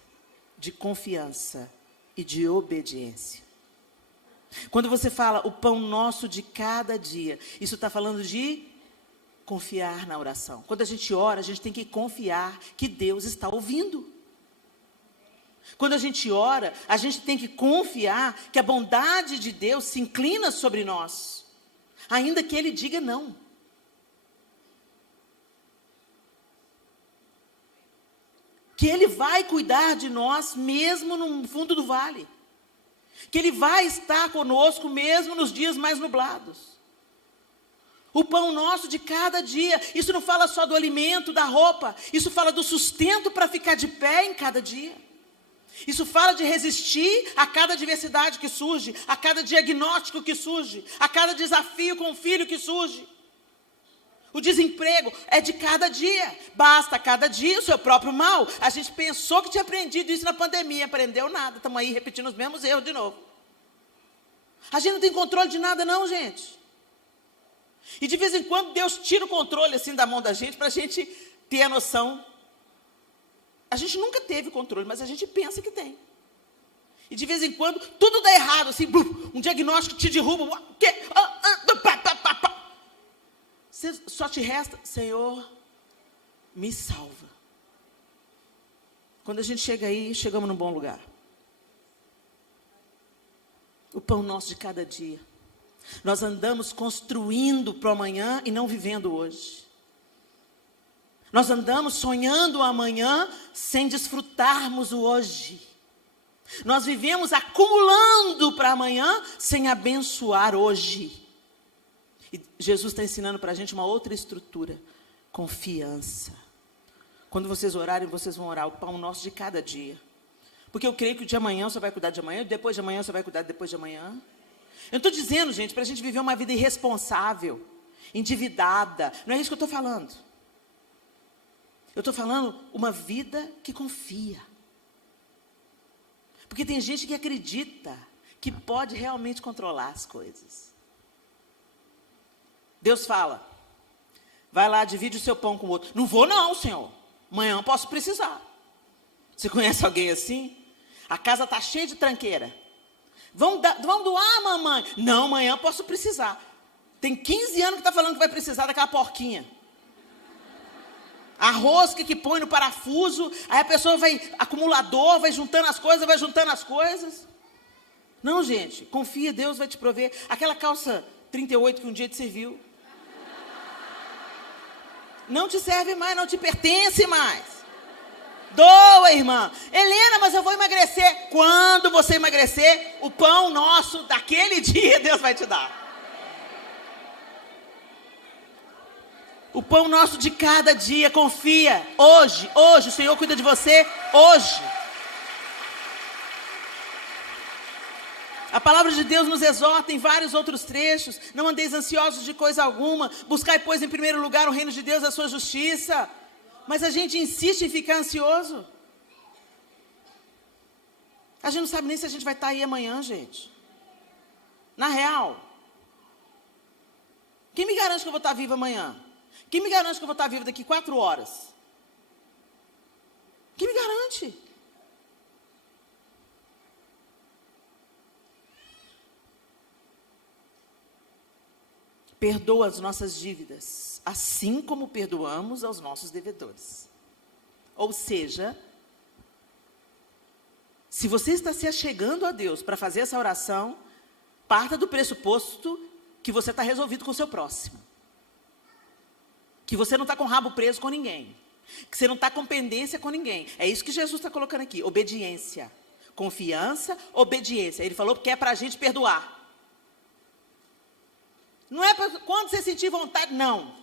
de confiança e de obediência. Quando você fala o pão nosso de cada dia, isso está falando de confiar na oração. Quando a gente ora, a gente tem que confiar que Deus está ouvindo. Quando a gente ora, a gente tem que confiar que a bondade de Deus se inclina sobre nós, ainda que Ele diga não. Que Ele vai cuidar de nós mesmo no fundo do vale. Que Ele vai estar conosco mesmo nos dias mais nublados. O pão nosso de cada dia, isso não fala só do alimento, da roupa, isso fala do sustento para ficar de pé em cada dia. Isso fala de resistir a cada adversidade que surge, a cada diagnóstico que surge, a cada desafio com o filho que surge. O desemprego é de cada dia, basta cada dia o seu próprio mal. A gente pensou que tinha aprendido isso na pandemia, aprendeu nada, estamos aí repetindo os mesmos erros de novo. A gente não tem controle de nada não, gente. E de vez em quando Deus tira o controle assim da mão da gente, para a gente ter a noção. A gente nunca teve controle, mas a gente pensa que tem. E de vez em quando, tudo dá errado, assim, um diagnóstico te derruba. Só te resta: Senhor, me salva. Quando a gente chega aí, chegamos num bom lugar. O pão nosso de cada dia. Nós andamos construindo para o amanhã e não vivendo hoje. Nós andamos sonhando o amanhã sem desfrutarmos o hoje. Nós vivemos acumulando para amanhã sem abençoar hoje. E Jesus está ensinando para a gente uma outra estrutura: confiança. Quando vocês orarem, vocês vão orar o pão nosso de cada dia. Porque eu creio que o de amanhã você vai cuidar de amanhã, e depois de amanhã você vai cuidar depois de amanhã. Eu não estou dizendo, gente, para a gente viver uma vida irresponsável, endividada. Não é isso que eu estou falando. Eu estou falando uma vida que confia. Porque tem gente que acredita que pode realmente controlar as coisas. Deus fala: vai lá, divide o seu pão com o outro. Não vou não, Senhor. Amanhã eu posso precisar. Você conhece alguém assim? A casa está cheia de tranqueira. Vão doar, mamãe. Não, amanhã eu posso precisar. Tem 15 anos que está falando que vai precisar daquela porquinha. A rosca que põe no parafuso, aí a pessoa vai, acumulador, vai juntando as coisas. Não, gente, confia, Deus vai te prover. Aquela calça 38 que um dia te serviu, não te serve mais, não te pertence mais. Doa, irmã. Helena, mas eu vou emagrecer. Quando você emagrecer, o pão nosso daquele dia Deus vai te dar. O pão nosso de cada dia, confia. Hoje, o Senhor cuida de você hoje. A palavra de Deus nos exorta em vários outros trechos: não andeis ansiosos de coisa alguma, buscai, pois, em primeiro lugar o reino de Deus e a sua justiça. Mas a gente insiste em ficar ansioso. A gente não sabe nem se a gente vai estar aí amanhã, gente. Na real, quem me garante que eu vou estar viva amanhã? Quem me garante que eu vou estar vivo daqui 4 horas? Quem me garante? Perdoa as nossas dívidas, assim como perdoamos aos nossos devedores. Ou seja, se você está se achegando a Deus para fazer essa oração, parta do pressuposto que você está resolvido com o seu próximo. Que você não está com o rabo preso com ninguém. Que você não está com pendência com ninguém. É isso que Jesus está colocando aqui, obediência. Confiança, obediência. Ele falou que é para a gente perdoar. Não é para quando você sentir vontade, não.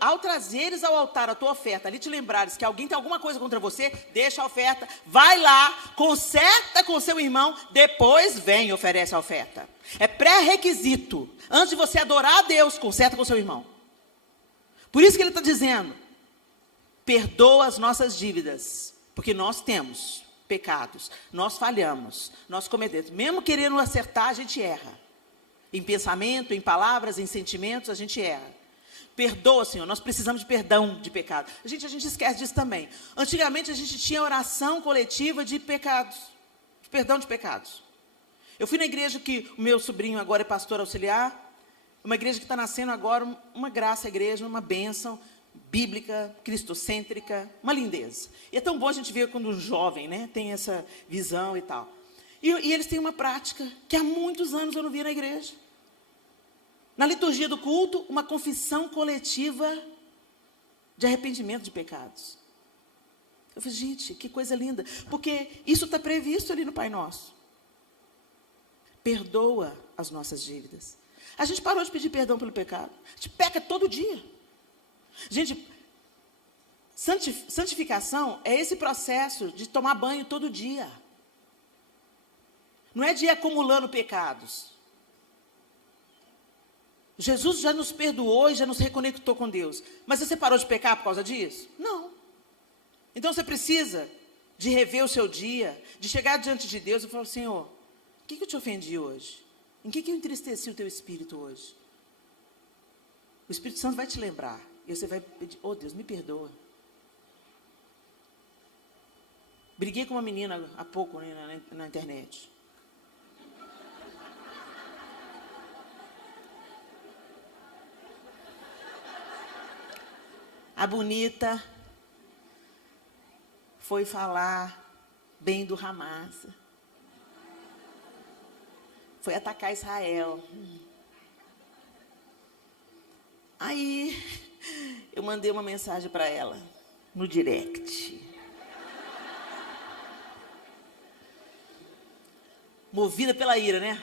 Ao trazeres ao altar a tua oferta, ali te lembrares que alguém tem alguma coisa contra você, deixa a oferta, vai lá, conserta com seu irmão, depois vem e oferece a oferta. É pré-requisito. Antes de você adorar a Deus, conserta com seu irmão. Por isso que ele está dizendo, perdoa as nossas dívidas, porque nós temos pecados, nós falhamos, nós cometemos. Mesmo querendo acertar, a gente erra. Em pensamento, em palavras, em sentimentos, a gente erra. Perdoa, Senhor, nós precisamos de perdão de pecado. A gente esquece disso também. Antigamente, a gente tinha oração coletiva de pecados, de perdão de pecados. Eu fui na igreja que o meu sobrinho agora é pastor auxiliar, uma igreja que está nascendo agora, uma graça igreja, uma bênção bíblica, cristocêntrica, uma lindeza. E é tão bom a gente ver quando um jovem, né, tem essa visão e tal. E eles têm uma prática que há muitos anos eu não via na igreja. Na liturgia do culto, uma confissão coletiva de arrependimento de pecados. Eu falei, gente, que coisa linda. Porque isso está previsto ali no Pai Nosso. Perdoa as nossas dívidas. A gente parou de pedir perdão pelo pecado. A gente peca todo dia. Gente, santificação é esse processo de tomar banho todo dia. Não é de ir acumulando pecados. Jesus já nos perdoou e já nos reconectou com Deus. Mas você parou de pecar por causa disso? Não. Então você precisa de rever o seu dia, de chegar diante de Deus e falar, Senhor, o que eu te ofendi hoje? Em que eu entristeci o teu espírito hoje? O Espírito Santo vai te lembrar. E você vai pedir, oh Deus, me perdoa. Briguei com uma menina há pouco, né, na internet. A bonita foi falar bem do Hamas. Foi atacar Israel. Aí, eu mandei uma mensagem para ela, no direct. Movida pela ira, né?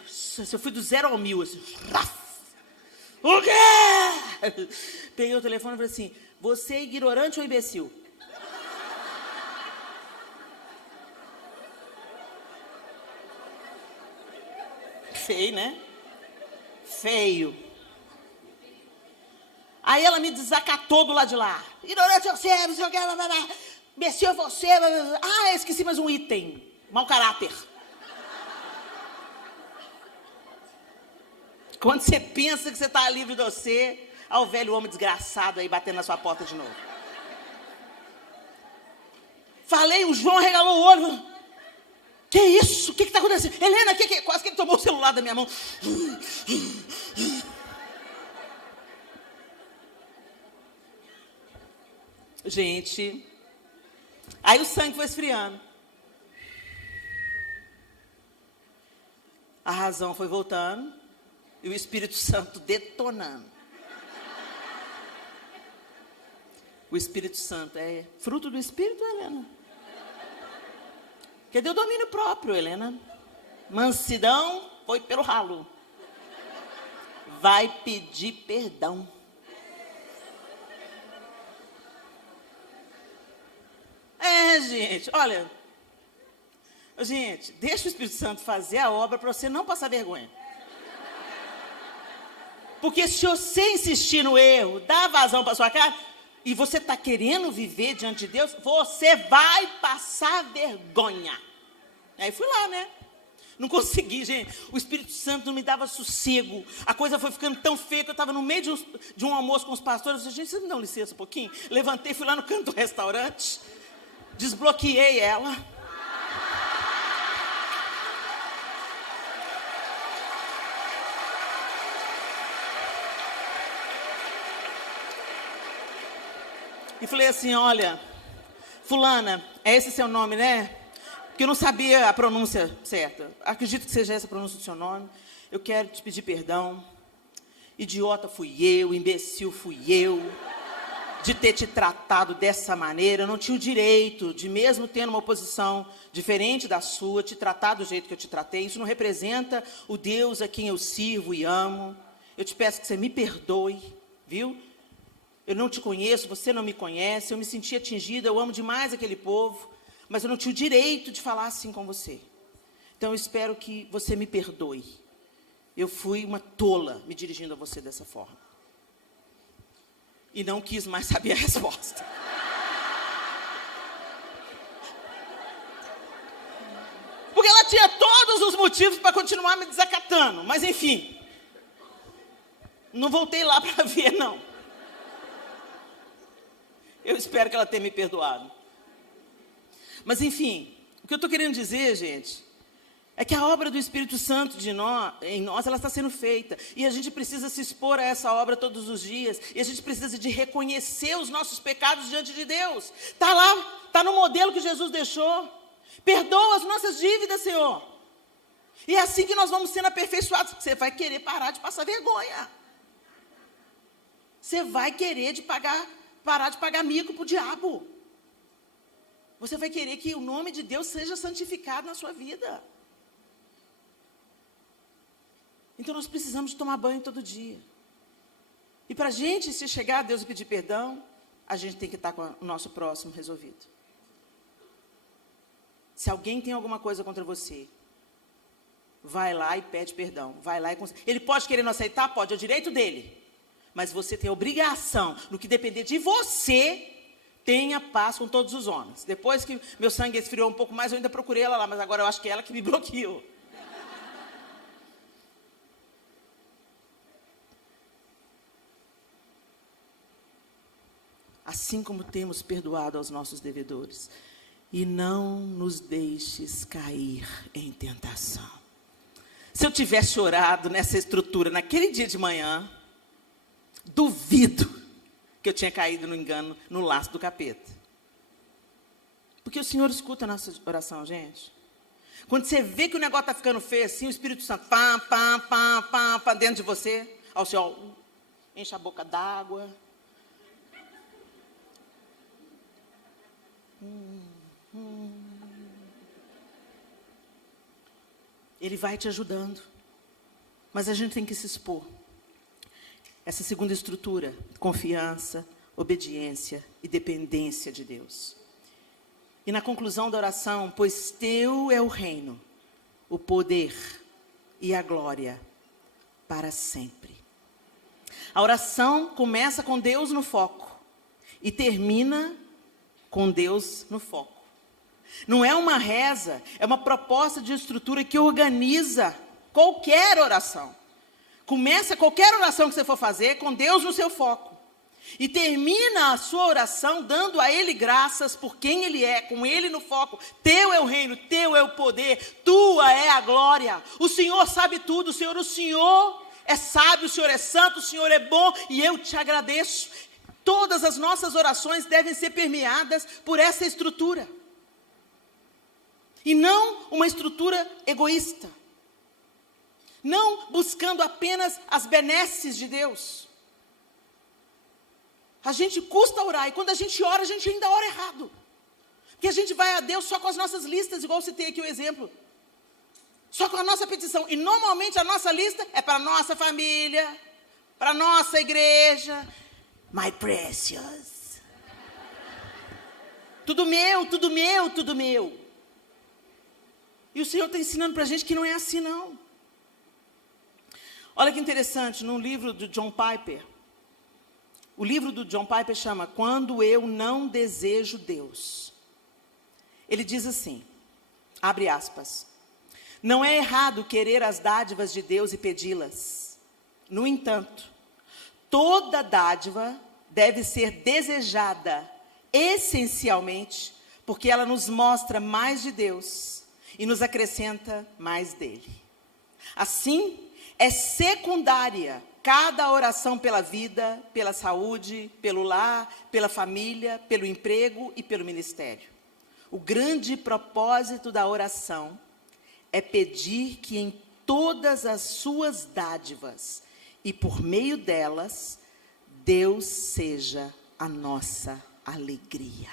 Eu fui do 0 ao 1000, assim. O quê? Peguei o telefone e falei assim, você é ignorante ou imbecil? Feio, né? Feio. Aí ela me desacatou do lado de lá. Ignorante você, não sei o que, imbecil é você. Ah, esqueci mais um item. Mau caráter. Quando você pensa que você está livre de você, ao velho homem desgraçado aí batendo na sua porta de novo. Falei, o João regalou o olho. Que isso? O que está acontecendo? Helena, quase que ele tomou o celular da minha mão. Gente, aí o sangue foi esfriando. A razão foi voltando e o Espírito Santo detonando. O Espírito Santo é fruto do Espírito, Helena? Cadê o domínio próprio, Helena? Mansidão foi pelo ralo. Vai pedir perdão. Gente, olha. Gente, deixa o Espírito Santo fazer a obra para você não passar vergonha. Porque se você insistir no erro, dar vazão para sua cara, e você está querendo viver diante de Deus, você vai passar vergonha. Aí fui lá, né? Não consegui, gente. O Espírito Santo não me dava sossego. A coisa foi ficando tão feia que eu estava no meio de um almoço com os pastores. Eu disse, gente, vocês me dão licença um pouquinho? Levantei, fui lá no canto do restaurante, desbloqueei ela. E falei assim, olha, fulana, é esse seu nome, né? Porque eu não sabia a pronúncia certa. Acredito que seja essa a pronúncia do seu nome. Eu quero te pedir perdão. Idiota fui eu, imbecil fui eu, de ter te tratado dessa maneira. Eu não tinha o direito de, mesmo tendo uma posição diferente da sua, te tratar do jeito que eu te tratei. Isso não representa o Deus a quem eu sirvo e amo. Eu te peço que você me perdoe, viu? Eu não te conheço, você não me conhece, eu me senti atingida, eu amo demais aquele povo, mas eu não tinha o direito de falar assim com você. Então, eu espero que você me perdoe. Eu fui uma tola me dirigindo a você dessa forma. E não quis mais saber a resposta. Porque ela tinha todos os motivos para continuar me desacatando, mas enfim. Não voltei lá para ver, não. Eu espero que ela tenha me perdoado. Mas, enfim, o que eu estou querendo dizer, gente, é que a obra do Espírito Santo em nós, ela está sendo feita. E a gente precisa se expor a essa obra todos os dias. E a gente precisa de reconhecer os nossos pecados diante de Deus. Está lá, está no modelo que Jesus deixou. Perdoa as nossas dívidas, Senhor. E é assim que nós vamos sendo aperfeiçoados. Você vai querer parar de passar vergonha. Você vai querer parar de pagar mico para o diabo. Você vai querer que o nome de Deus seja santificado na sua vida. Então nós precisamos de tomar banho todo dia. E para a gente, se chegar a Deus e pedir perdão, a gente tem que estar com o nosso próximo resolvido. Se alguém tem alguma coisa contra você, vai lá e pede perdão. Vai lá e ele pode querer não aceitar? Pode, é o direito dele. Mas você tem a obrigação, no que depender de você, tenha paz com todos os homens. Depois que meu sangue esfriou um pouco mais, eu ainda procurei ela lá, mas agora eu acho que é ela que me bloqueou. Assim como temos perdoado aos nossos devedores. E não nos deixes cair em tentação. Se eu tivesse orado nessa estrutura naquele dia de manhã, duvido que eu tinha caído no engano, no laço do capeta. Porque o Senhor escuta a nossa oração, gente. Quando você vê que o negócio está ficando feio assim, o Espírito Santo, pá, dentro de você, ao Senhor, enche a boca d'água. Ele vai te ajudando. Mas a gente tem que se expor. Essa segunda estrutura, confiança, obediência e dependência de Deus. E na conclusão da oração, pois teu é o reino, o poder e a glória para sempre. A oração começa com Deus no foco e termina com Deus no foco. Não é uma reza, é uma proposta de estrutura que organiza qualquer oração. Começa qualquer oração que você for fazer com Deus no seu foco. E termina a sua oração dando a Ele graças por quem Ele é, com Ele no foco. Teu é o reino, teu é o poder, tua é a glória. O Senhor sabe tudo, o Senhor é sábio, o Senhor é santo, o Senhor é bom e eu te agradeço. Todas as nossas orações devem ser permeadas por essa estrutura. E não uma estrutura egoísta. Não buscando apenas as benesses de Deus. A gente custa orar, e quando a gente ora, a gente ainda ora errado. Porque a gente vai a Deus só com as nossas listas, igual eu citei aqui o exemplo. Só com a nossa petição. E normalmente a nossa lista é para a nossa família, para a nossa igreja. My precious. Tudo meu, tudo meu, tudo meu. E o Senhor está ensinando para a gente que não é assim, não. Olha que interessante, no livro do John Piper, o livro do John Piper chama Quando Eu Não Desejo Deus. Ele diz assim, abre aspas, Não é errado querer as dádivas de Deus e pedi-las. No entanto, toda dádiva deve ser desejada essencialmente porque ela nos mostra mais de Deus e nos acrescenta mais dele. Assim, é secundária cada oração pela vida, pela saúde, pelo lar, pela família, pelo emprego e pelo ministério. O grande propósito da oração é pedir que em todas as suas dádivas e por meio delas, Deus seja a nossa alegria.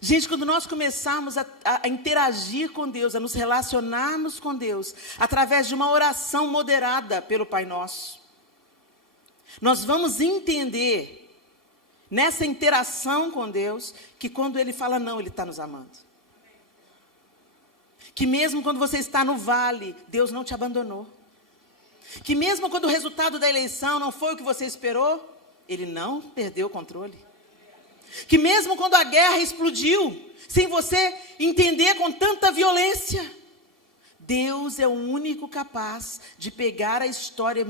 Gente, quando nós começarmos a interagir com Deus, a nos relacionarmos com Deus, através de uma oração moderada pelo Pai Nosso, nós vamos entender, nessa interação com Deus, que quando Ele fala não, Ele está nos amando. Que mesmo quando você está no vale, Deus não te abandonou. Que mesmo quando o resultado da eleição não foi o que você esperou, Ele não perdeu o controle. Que mesmo quando a guerra explodiu, sem você entender com tanta violência, Deus é o único capaz de pegar a história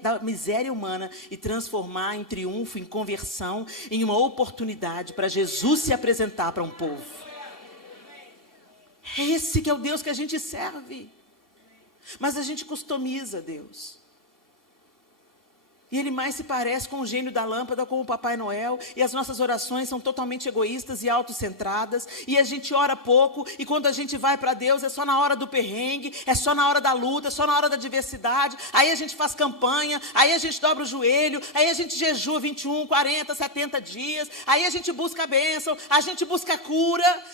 da miséria humana e transformar em triunfo, em conversão, em uma oportunidade para Jesus se apresentar para um povo. Esse que é o Deus que a gente serve. Mas a gente customiza Deus. E Ele mais se parece com o gênio da lâmpada, com o Papai Noel. E as nossas orações são totalmente egoístas e autocentradas. E a gente ora pouco. E quando a gente vai para Deus, é só na hora do perrengue. É só na hora da luta, é só na hora da adversidade. Aí a gente faz campanha. Aí a gente dobra o joelho. Aí a gente jejua 21, 40, 70 dias. Aí a gente busca a bênção. A gente busca a cura.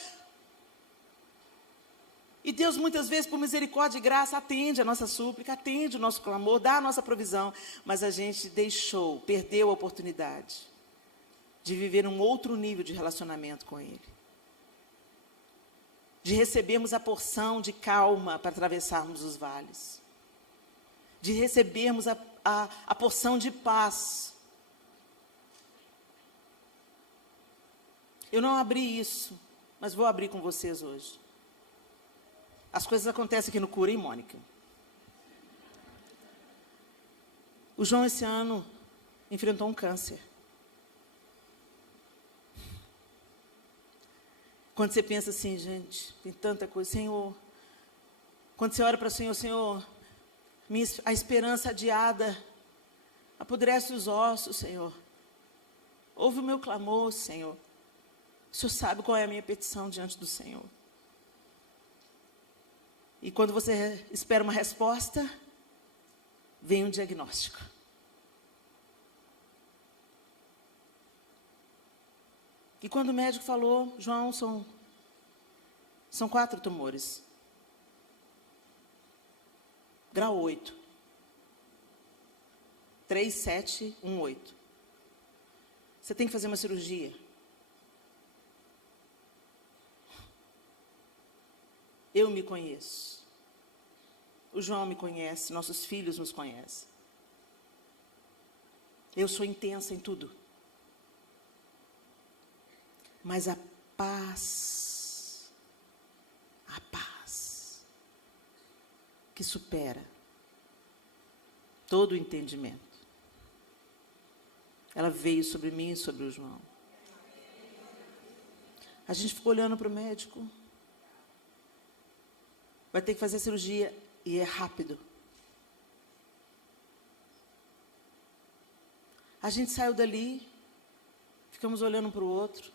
E Deus, muitas vezes, por misericórdia e graça, atende a nossa súplica, atende o nosso clamor, dá a nossa provisão. Mas a gente perdeu a oportunidade de viver um outro nível de relacionamento com Ele. De recebermos a porção de calma para atravessarmos os vales. De recebermos a porção de paz. Eu não abri isso, mas vou abrir com vocês hoje. As coisas acontecem aqui no Cura, hein, Mônica? O João, esse ano, enfrentou um câncer. Quando você pensa assim, gente, tem tanta coisa, Senhor. Quando você ora para o Senhor, Senhor, a esperança adiada, apodrece os ossos, Senhor. Ouve o meu clamor, Senhor. O Senhor sabe qual é a minha petição diante do Senhor. E quando você espera uma resposta, vem um diagnóstico. E quando o médico falou, João, são 4 tumores. Grau 8. 3, 7, 1, 8. Você tem que fazer uma cirurgia. Eu me conheço. O João me conhece, nossos filhos nos conhecem. Eu sou intensa em tudo. Mas a paz que supera todo o entendimento, ela veio sobre mim e sobre o João. A gente ficou olhando para o médico. Vai ter que fazer cirurgia e é rápido. A gente saiu dali, ficamos olhando um para o outro.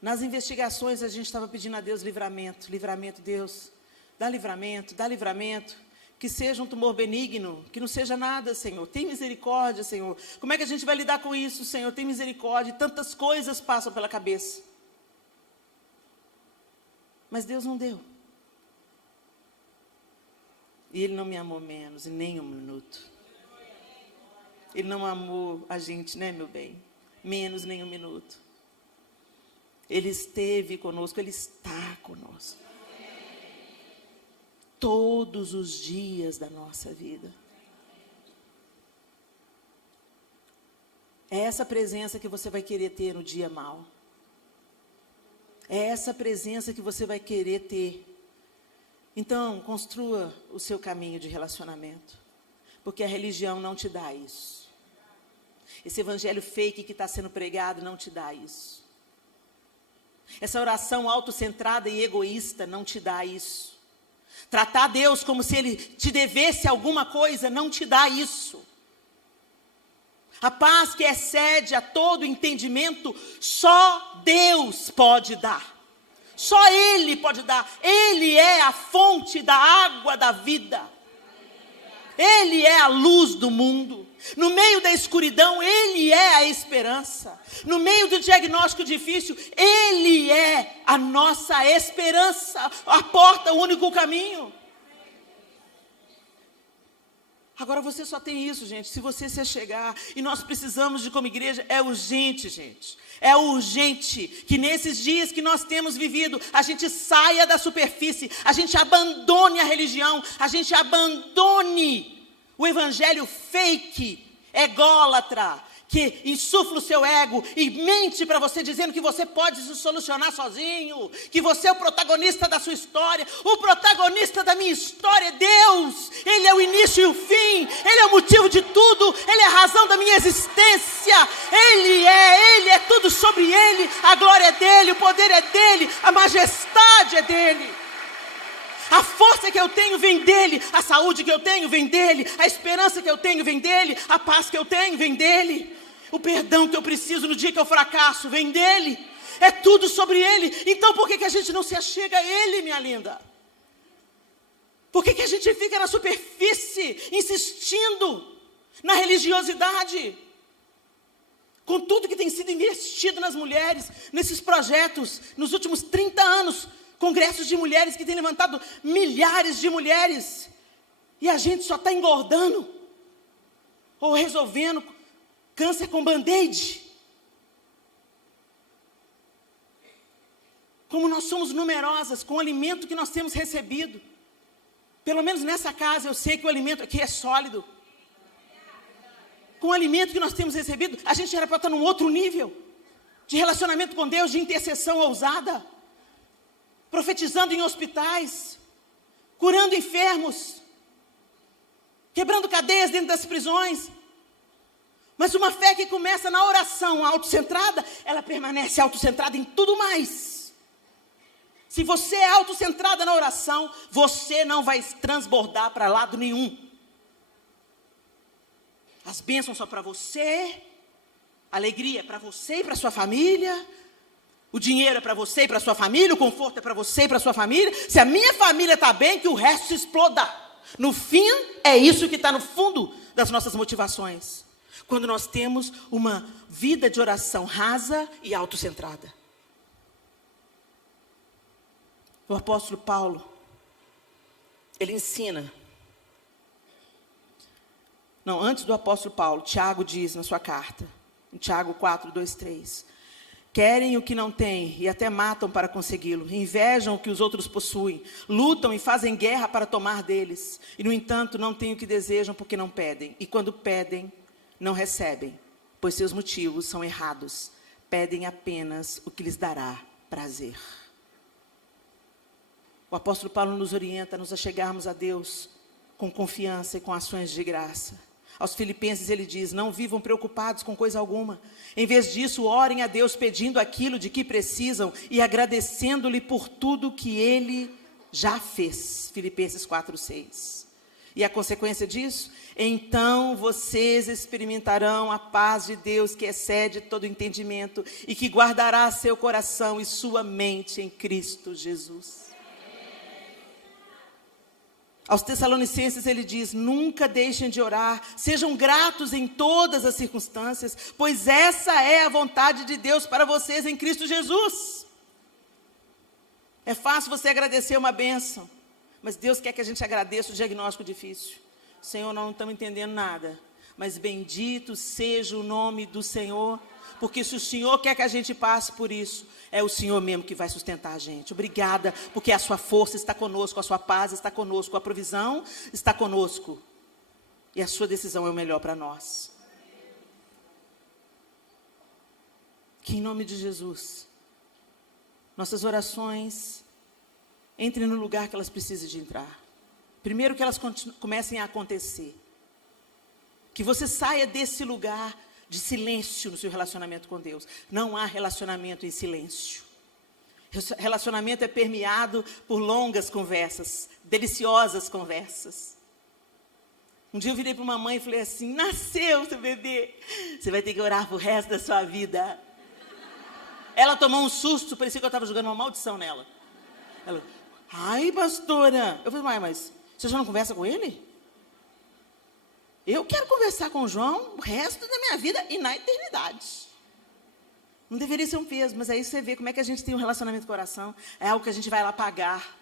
Nas investigações a gente estava pedindo a Deus livramento. Livramento, Deus, dá livramento, dá livramento. Que seja um tumor benigno, que não seja nada, Senhor. Tem misericórdia, Senhor. Como é que a gente vai lidar com isso, Senhor? Tem misericórdia. Tantas coisas passam pela cabeça. Mas Deus não deu. E Ele não me amou menos, em nem um minuto. Ele não amou a gente, né, meu bem? Menos nem um minuto. Ele esteve conosco, Ele está conosco. Todos os dias da nossa vida. É essa presença que você vai querer ter no dia mau. É essa presença que você vai querer ter. Então, construa o seu caminho de relacionamento. Porque a religião não te dá isso. Esse evangelho fake que está sendo pregado não te dá isso. Essa oração autocentrada e egoísta não te dá isso. Tratar Deus como se Ele te devesse alguma coisa não te dá isso. A paz que excede a todo entendimento, só Deus pode dar. Só Ele pode dar. Ele é a fonte da água da vida. Ele é a luz do mundo. No meio da escuridão, Ele é a esperança. No meio do diagnóstico difícil, Ele é a nossa esperança. A porta, o único caminho. Agora você só tem isso, gente, se você se achegar. E nós precisamos de, como igreja, é urgente, gente. É urgente que nesses dias que nós temos vivido, a gente saia da superfície, a gente abandone a religião, a gente abandone o evangelho fake, ególatra, que insufla o seu ego e mente para você dizendo que você pode se solucionar sozinho, que você é o protagonista da sua história. O protagonista da minha história é Deus. Ele é o início e o fim, Ele é o motivo de tudo, Ele é a razão da minha existência. Ele é tudo sobre Ele, a glória é dEle, o poder é dEle, a majestade é dEle. A força que eu tenho vem dEle, a saúde que eu tenho vem dEle, a esperança que eu tenho vem dEle, a paz que eu tenho vem dEle. O perdão que eu preciso no dia que eu fracasso vem dEle. É tudo sobre Ele. Então por que a gente não se achega a Ele, minha linda? Por que a gente fica na superfície, insistindo na religiosidade? Com tudo que tem sido investido nas mulheres, nesses projetos, nos últimos 30 anos, congressos de mulheres que têm levantado milhares de mulheres. E a gente só está engordando, ou resolvendo câncer com band-aid. Como nós somos numerosas com o alimento que nós temos recebido. Pelo menos nessa casa eu sei que o alimento aqui é sólido. Com o alimento que nós temos recebido, a gente era para estar num outro nível de relacionamento com Deus, de intercessão ousada, profetizando em hospitais, curando enfermos, quebrando cadeias dentro das prisões. Mas uma fé que começa na oração autocentrada, ela permanece autocentrada em tudo mais. Se você é autocentrada na oração, você não vai transbordar para lado nenhum. As bênçãos são para você, a alegria é para você e para sua família, o dinheiro é para você e para sua família, o conforto é para você e para sua família. Se a minha família está bem, que o resto se exploda. No fim, é isso que está no fundo das nossas motivações. Quando nós temos uma vida de oração rasa e autocentrada. O apóstolo Paulo, ele ensina. Não, antes do apóstolo Paulo, Tiago diz na sua carta, em Tiago 4, 2, 3. Querem o que não têm e até matam para consegui-lo. Invejam o que os outros possuem. Lutam e fazem guerra para tomar deles. E, no entanto, não têm o que desejam porque não pedem. E quando pedem, não recebem, pois seus motivos são errados. Pedem apenas o que lhes dará prazer. O apóstolo Paulo nos orienta a nos achegarmos a Deus com confiança e com ações de graça. Aos Filipenses ele diz, não vivam preocupados com coisa alguma. Em vez disso, orem a Deus pedindo aquilo de que precisam e agradecendo-lhe por tudo que Ele já fez. Filipenses 4, 6. E a consequência disso? Então vocês experimentarão a paz de Deus que excede todo entendimento e que guardará seu coração e sua mente em Cristo Jesus. Aos Tessalonicenses ele diz, nunca deixem de orar, sejam gratos em todas as circunstâncias, pois essa é a vontade de Deus para vocês em Cristo Jesus. É fácil você agradecer uma bênção, mas Deus quer que a gente agradeça o diagnóstico difícil. Senhor, nós não estamos entendendo nada, mas bendito seja o nome do Senhor, porque se o Senhor quer que a gente passe por isso, é o Senhor mesmo que vai sustentar a gente. Obrigada, porque a sua força está conosco, a sua paz está conosco, a provisão está conosco. E a sua decisão é o melhor para nós. Que em nome de Jesus, nossas orações entrem no lugar que elas precisam de entrar. Primeiro, que elas comecem a acontecer. Que você saia desse lugar de silêncio no seu relacionamento com Deus. Não há relacionamento em silêncio. Relacionamento é permeado por longas conversas, deliciosas conversas. Um dia eu virei para uma mãe e falei assim: nasceu seu bebê, você vai ter que orar pro resto da sua vida. Ela tomou um susto, parecia que eu estava jogando uma maldição nela. Ela: ai, pastora. Eu falei: mas você já não conversa com ele? Eu quero conversar com o João o resto da minha vida e na eternidade. Não deveria ser um peso, mas aí você vê como é que a gente tem um relacionamento com o coração. É algo que a gente vai lá pagar.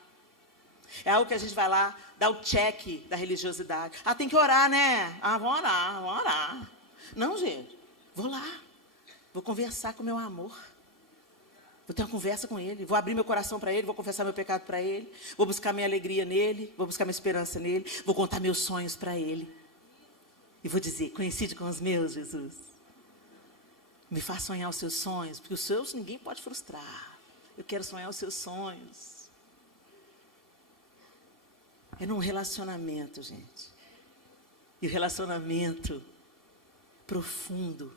É algo que a gente vai lá dar o check da religiosidade. Ah, tem que orar, né? Ah, vou orar. Não, gente, vou lá. Vou conversar com o meu amor. Vou ter uma conversa com ele. Vou abrir meu coração para ele, vou confessar meu pecado para ele. Vou buscar minha alegria nele, vou buscar minha esperança nele. Vou contar meus sonhos para ele. E vou dizer: coincide com os meus, Jesus. Me faz sonhar os seus sonhos, porque os seus ninguém pode frustrar. Eu quero sonhar os seus sonhos. É num relacionamento, gente. E o relacionamento profundo,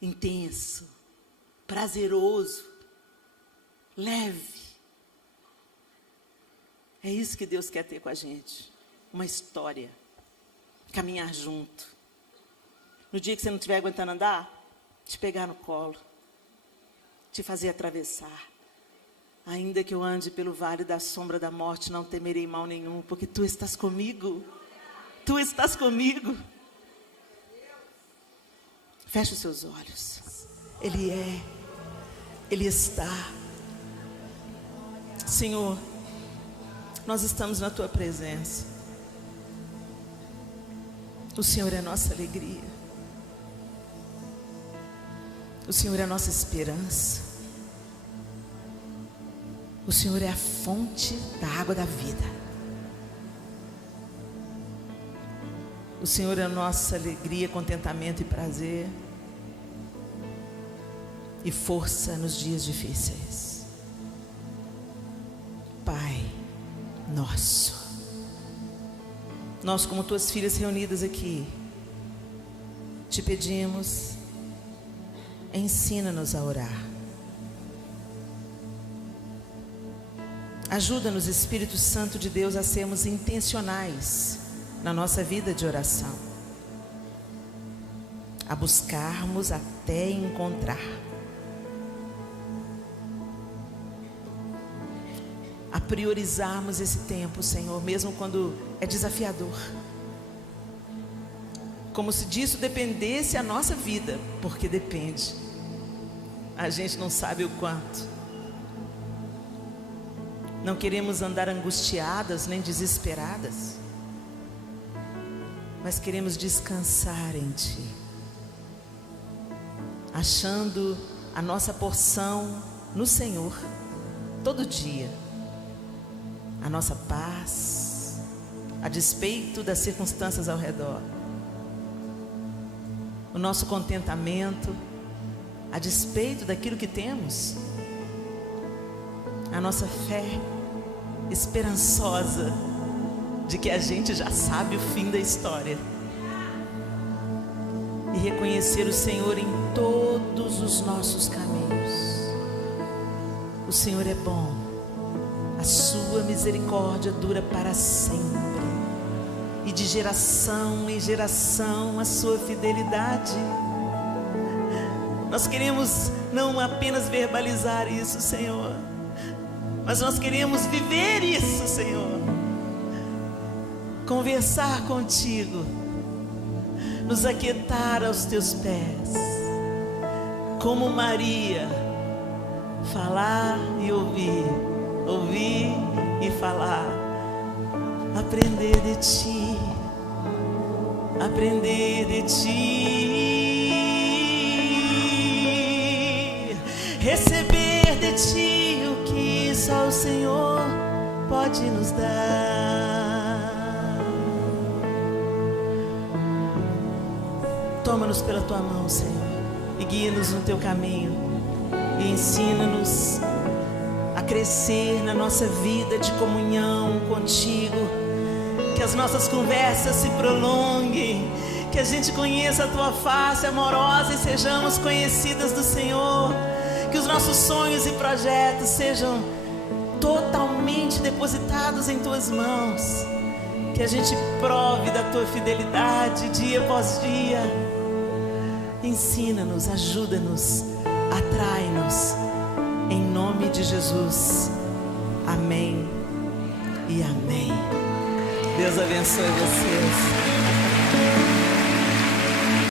intenso, prazeroso, leve. É isso que Deus quer ter com a gente. Uma história. Caminhar junto. No dia que você não estiver aguentando andar, te pegar no colo, te fazer atravessar. Ainda que eu ande pelo vale da sombra da morte, não temerei mal nenhum, porque tu estás comigo. Tu estás comigo. Feche os seus olhos. Ele está. Senhor, nós estamos na tua presença. O Senhor é a nossa alegria. O Senhor é a nossa esperança. O Senhor é a fonte da água da vida. O Senhor é a nossa alegria, contentamento e prazer. E força nos dias difíceis. Pai nosso, nós, como tuas filhas reunidas aqui, te pedimos: ensina-nos a orar. Ajuda-nos, Espírito Santo de Deus, a sermos intencionais na nossa vida de oração. A buscarmos até encontrar. A priorizarmos esse tempo, Senhor, mesmo quando é desafiador. Como se disso dependesse a nossa vida, porque depende. A gente não sabe o quanto. Não queremos andar angustiadas nem desesperadas, mas queremos descansar em Ti, achando a nossa porção no Senhor, todo dia. A nossa paz, a despeito das circunstâncias ao redor. O nosso contentamento, a despeito daquilo que temos. A nossa fé esperançosa de que a gente já sabe o fim da história. E reconhecer o Senhor em todos os nossos caminhos. O Senhor é bom. A sua misericórdia dura para sempre. E de geração em geração a sua fidelidade. Nós queremos não apenas verbalizar isso, Senhor, mas nós queremos viver isso, Senhor. Conversar contigo, nos aquietar aos teus pés, como Maria, falar e ouvir, ouvir e falar, aprender de ti, aprender de ti, receber de ti o que só o Senhor pode nos dar. Toma-nos pela tua mão, Senhor, e guia-nos no teu caminho, e ensina-nos crescer na nossa vida de comunhão contigo, que as nossas conversas se prolonguem, que a gente conheça a tua face amorosa e sejamos conhecidas do Senhor, que os nossos sonhos e projetos sejam totalmente depositados em tuas mãos, que a gente prove da tua fidelidade dia após dia. Ensina-nos, ajuda-nos, atrai-nos, em nome de Jesus. Amém e amém. Deus abençoe vocês.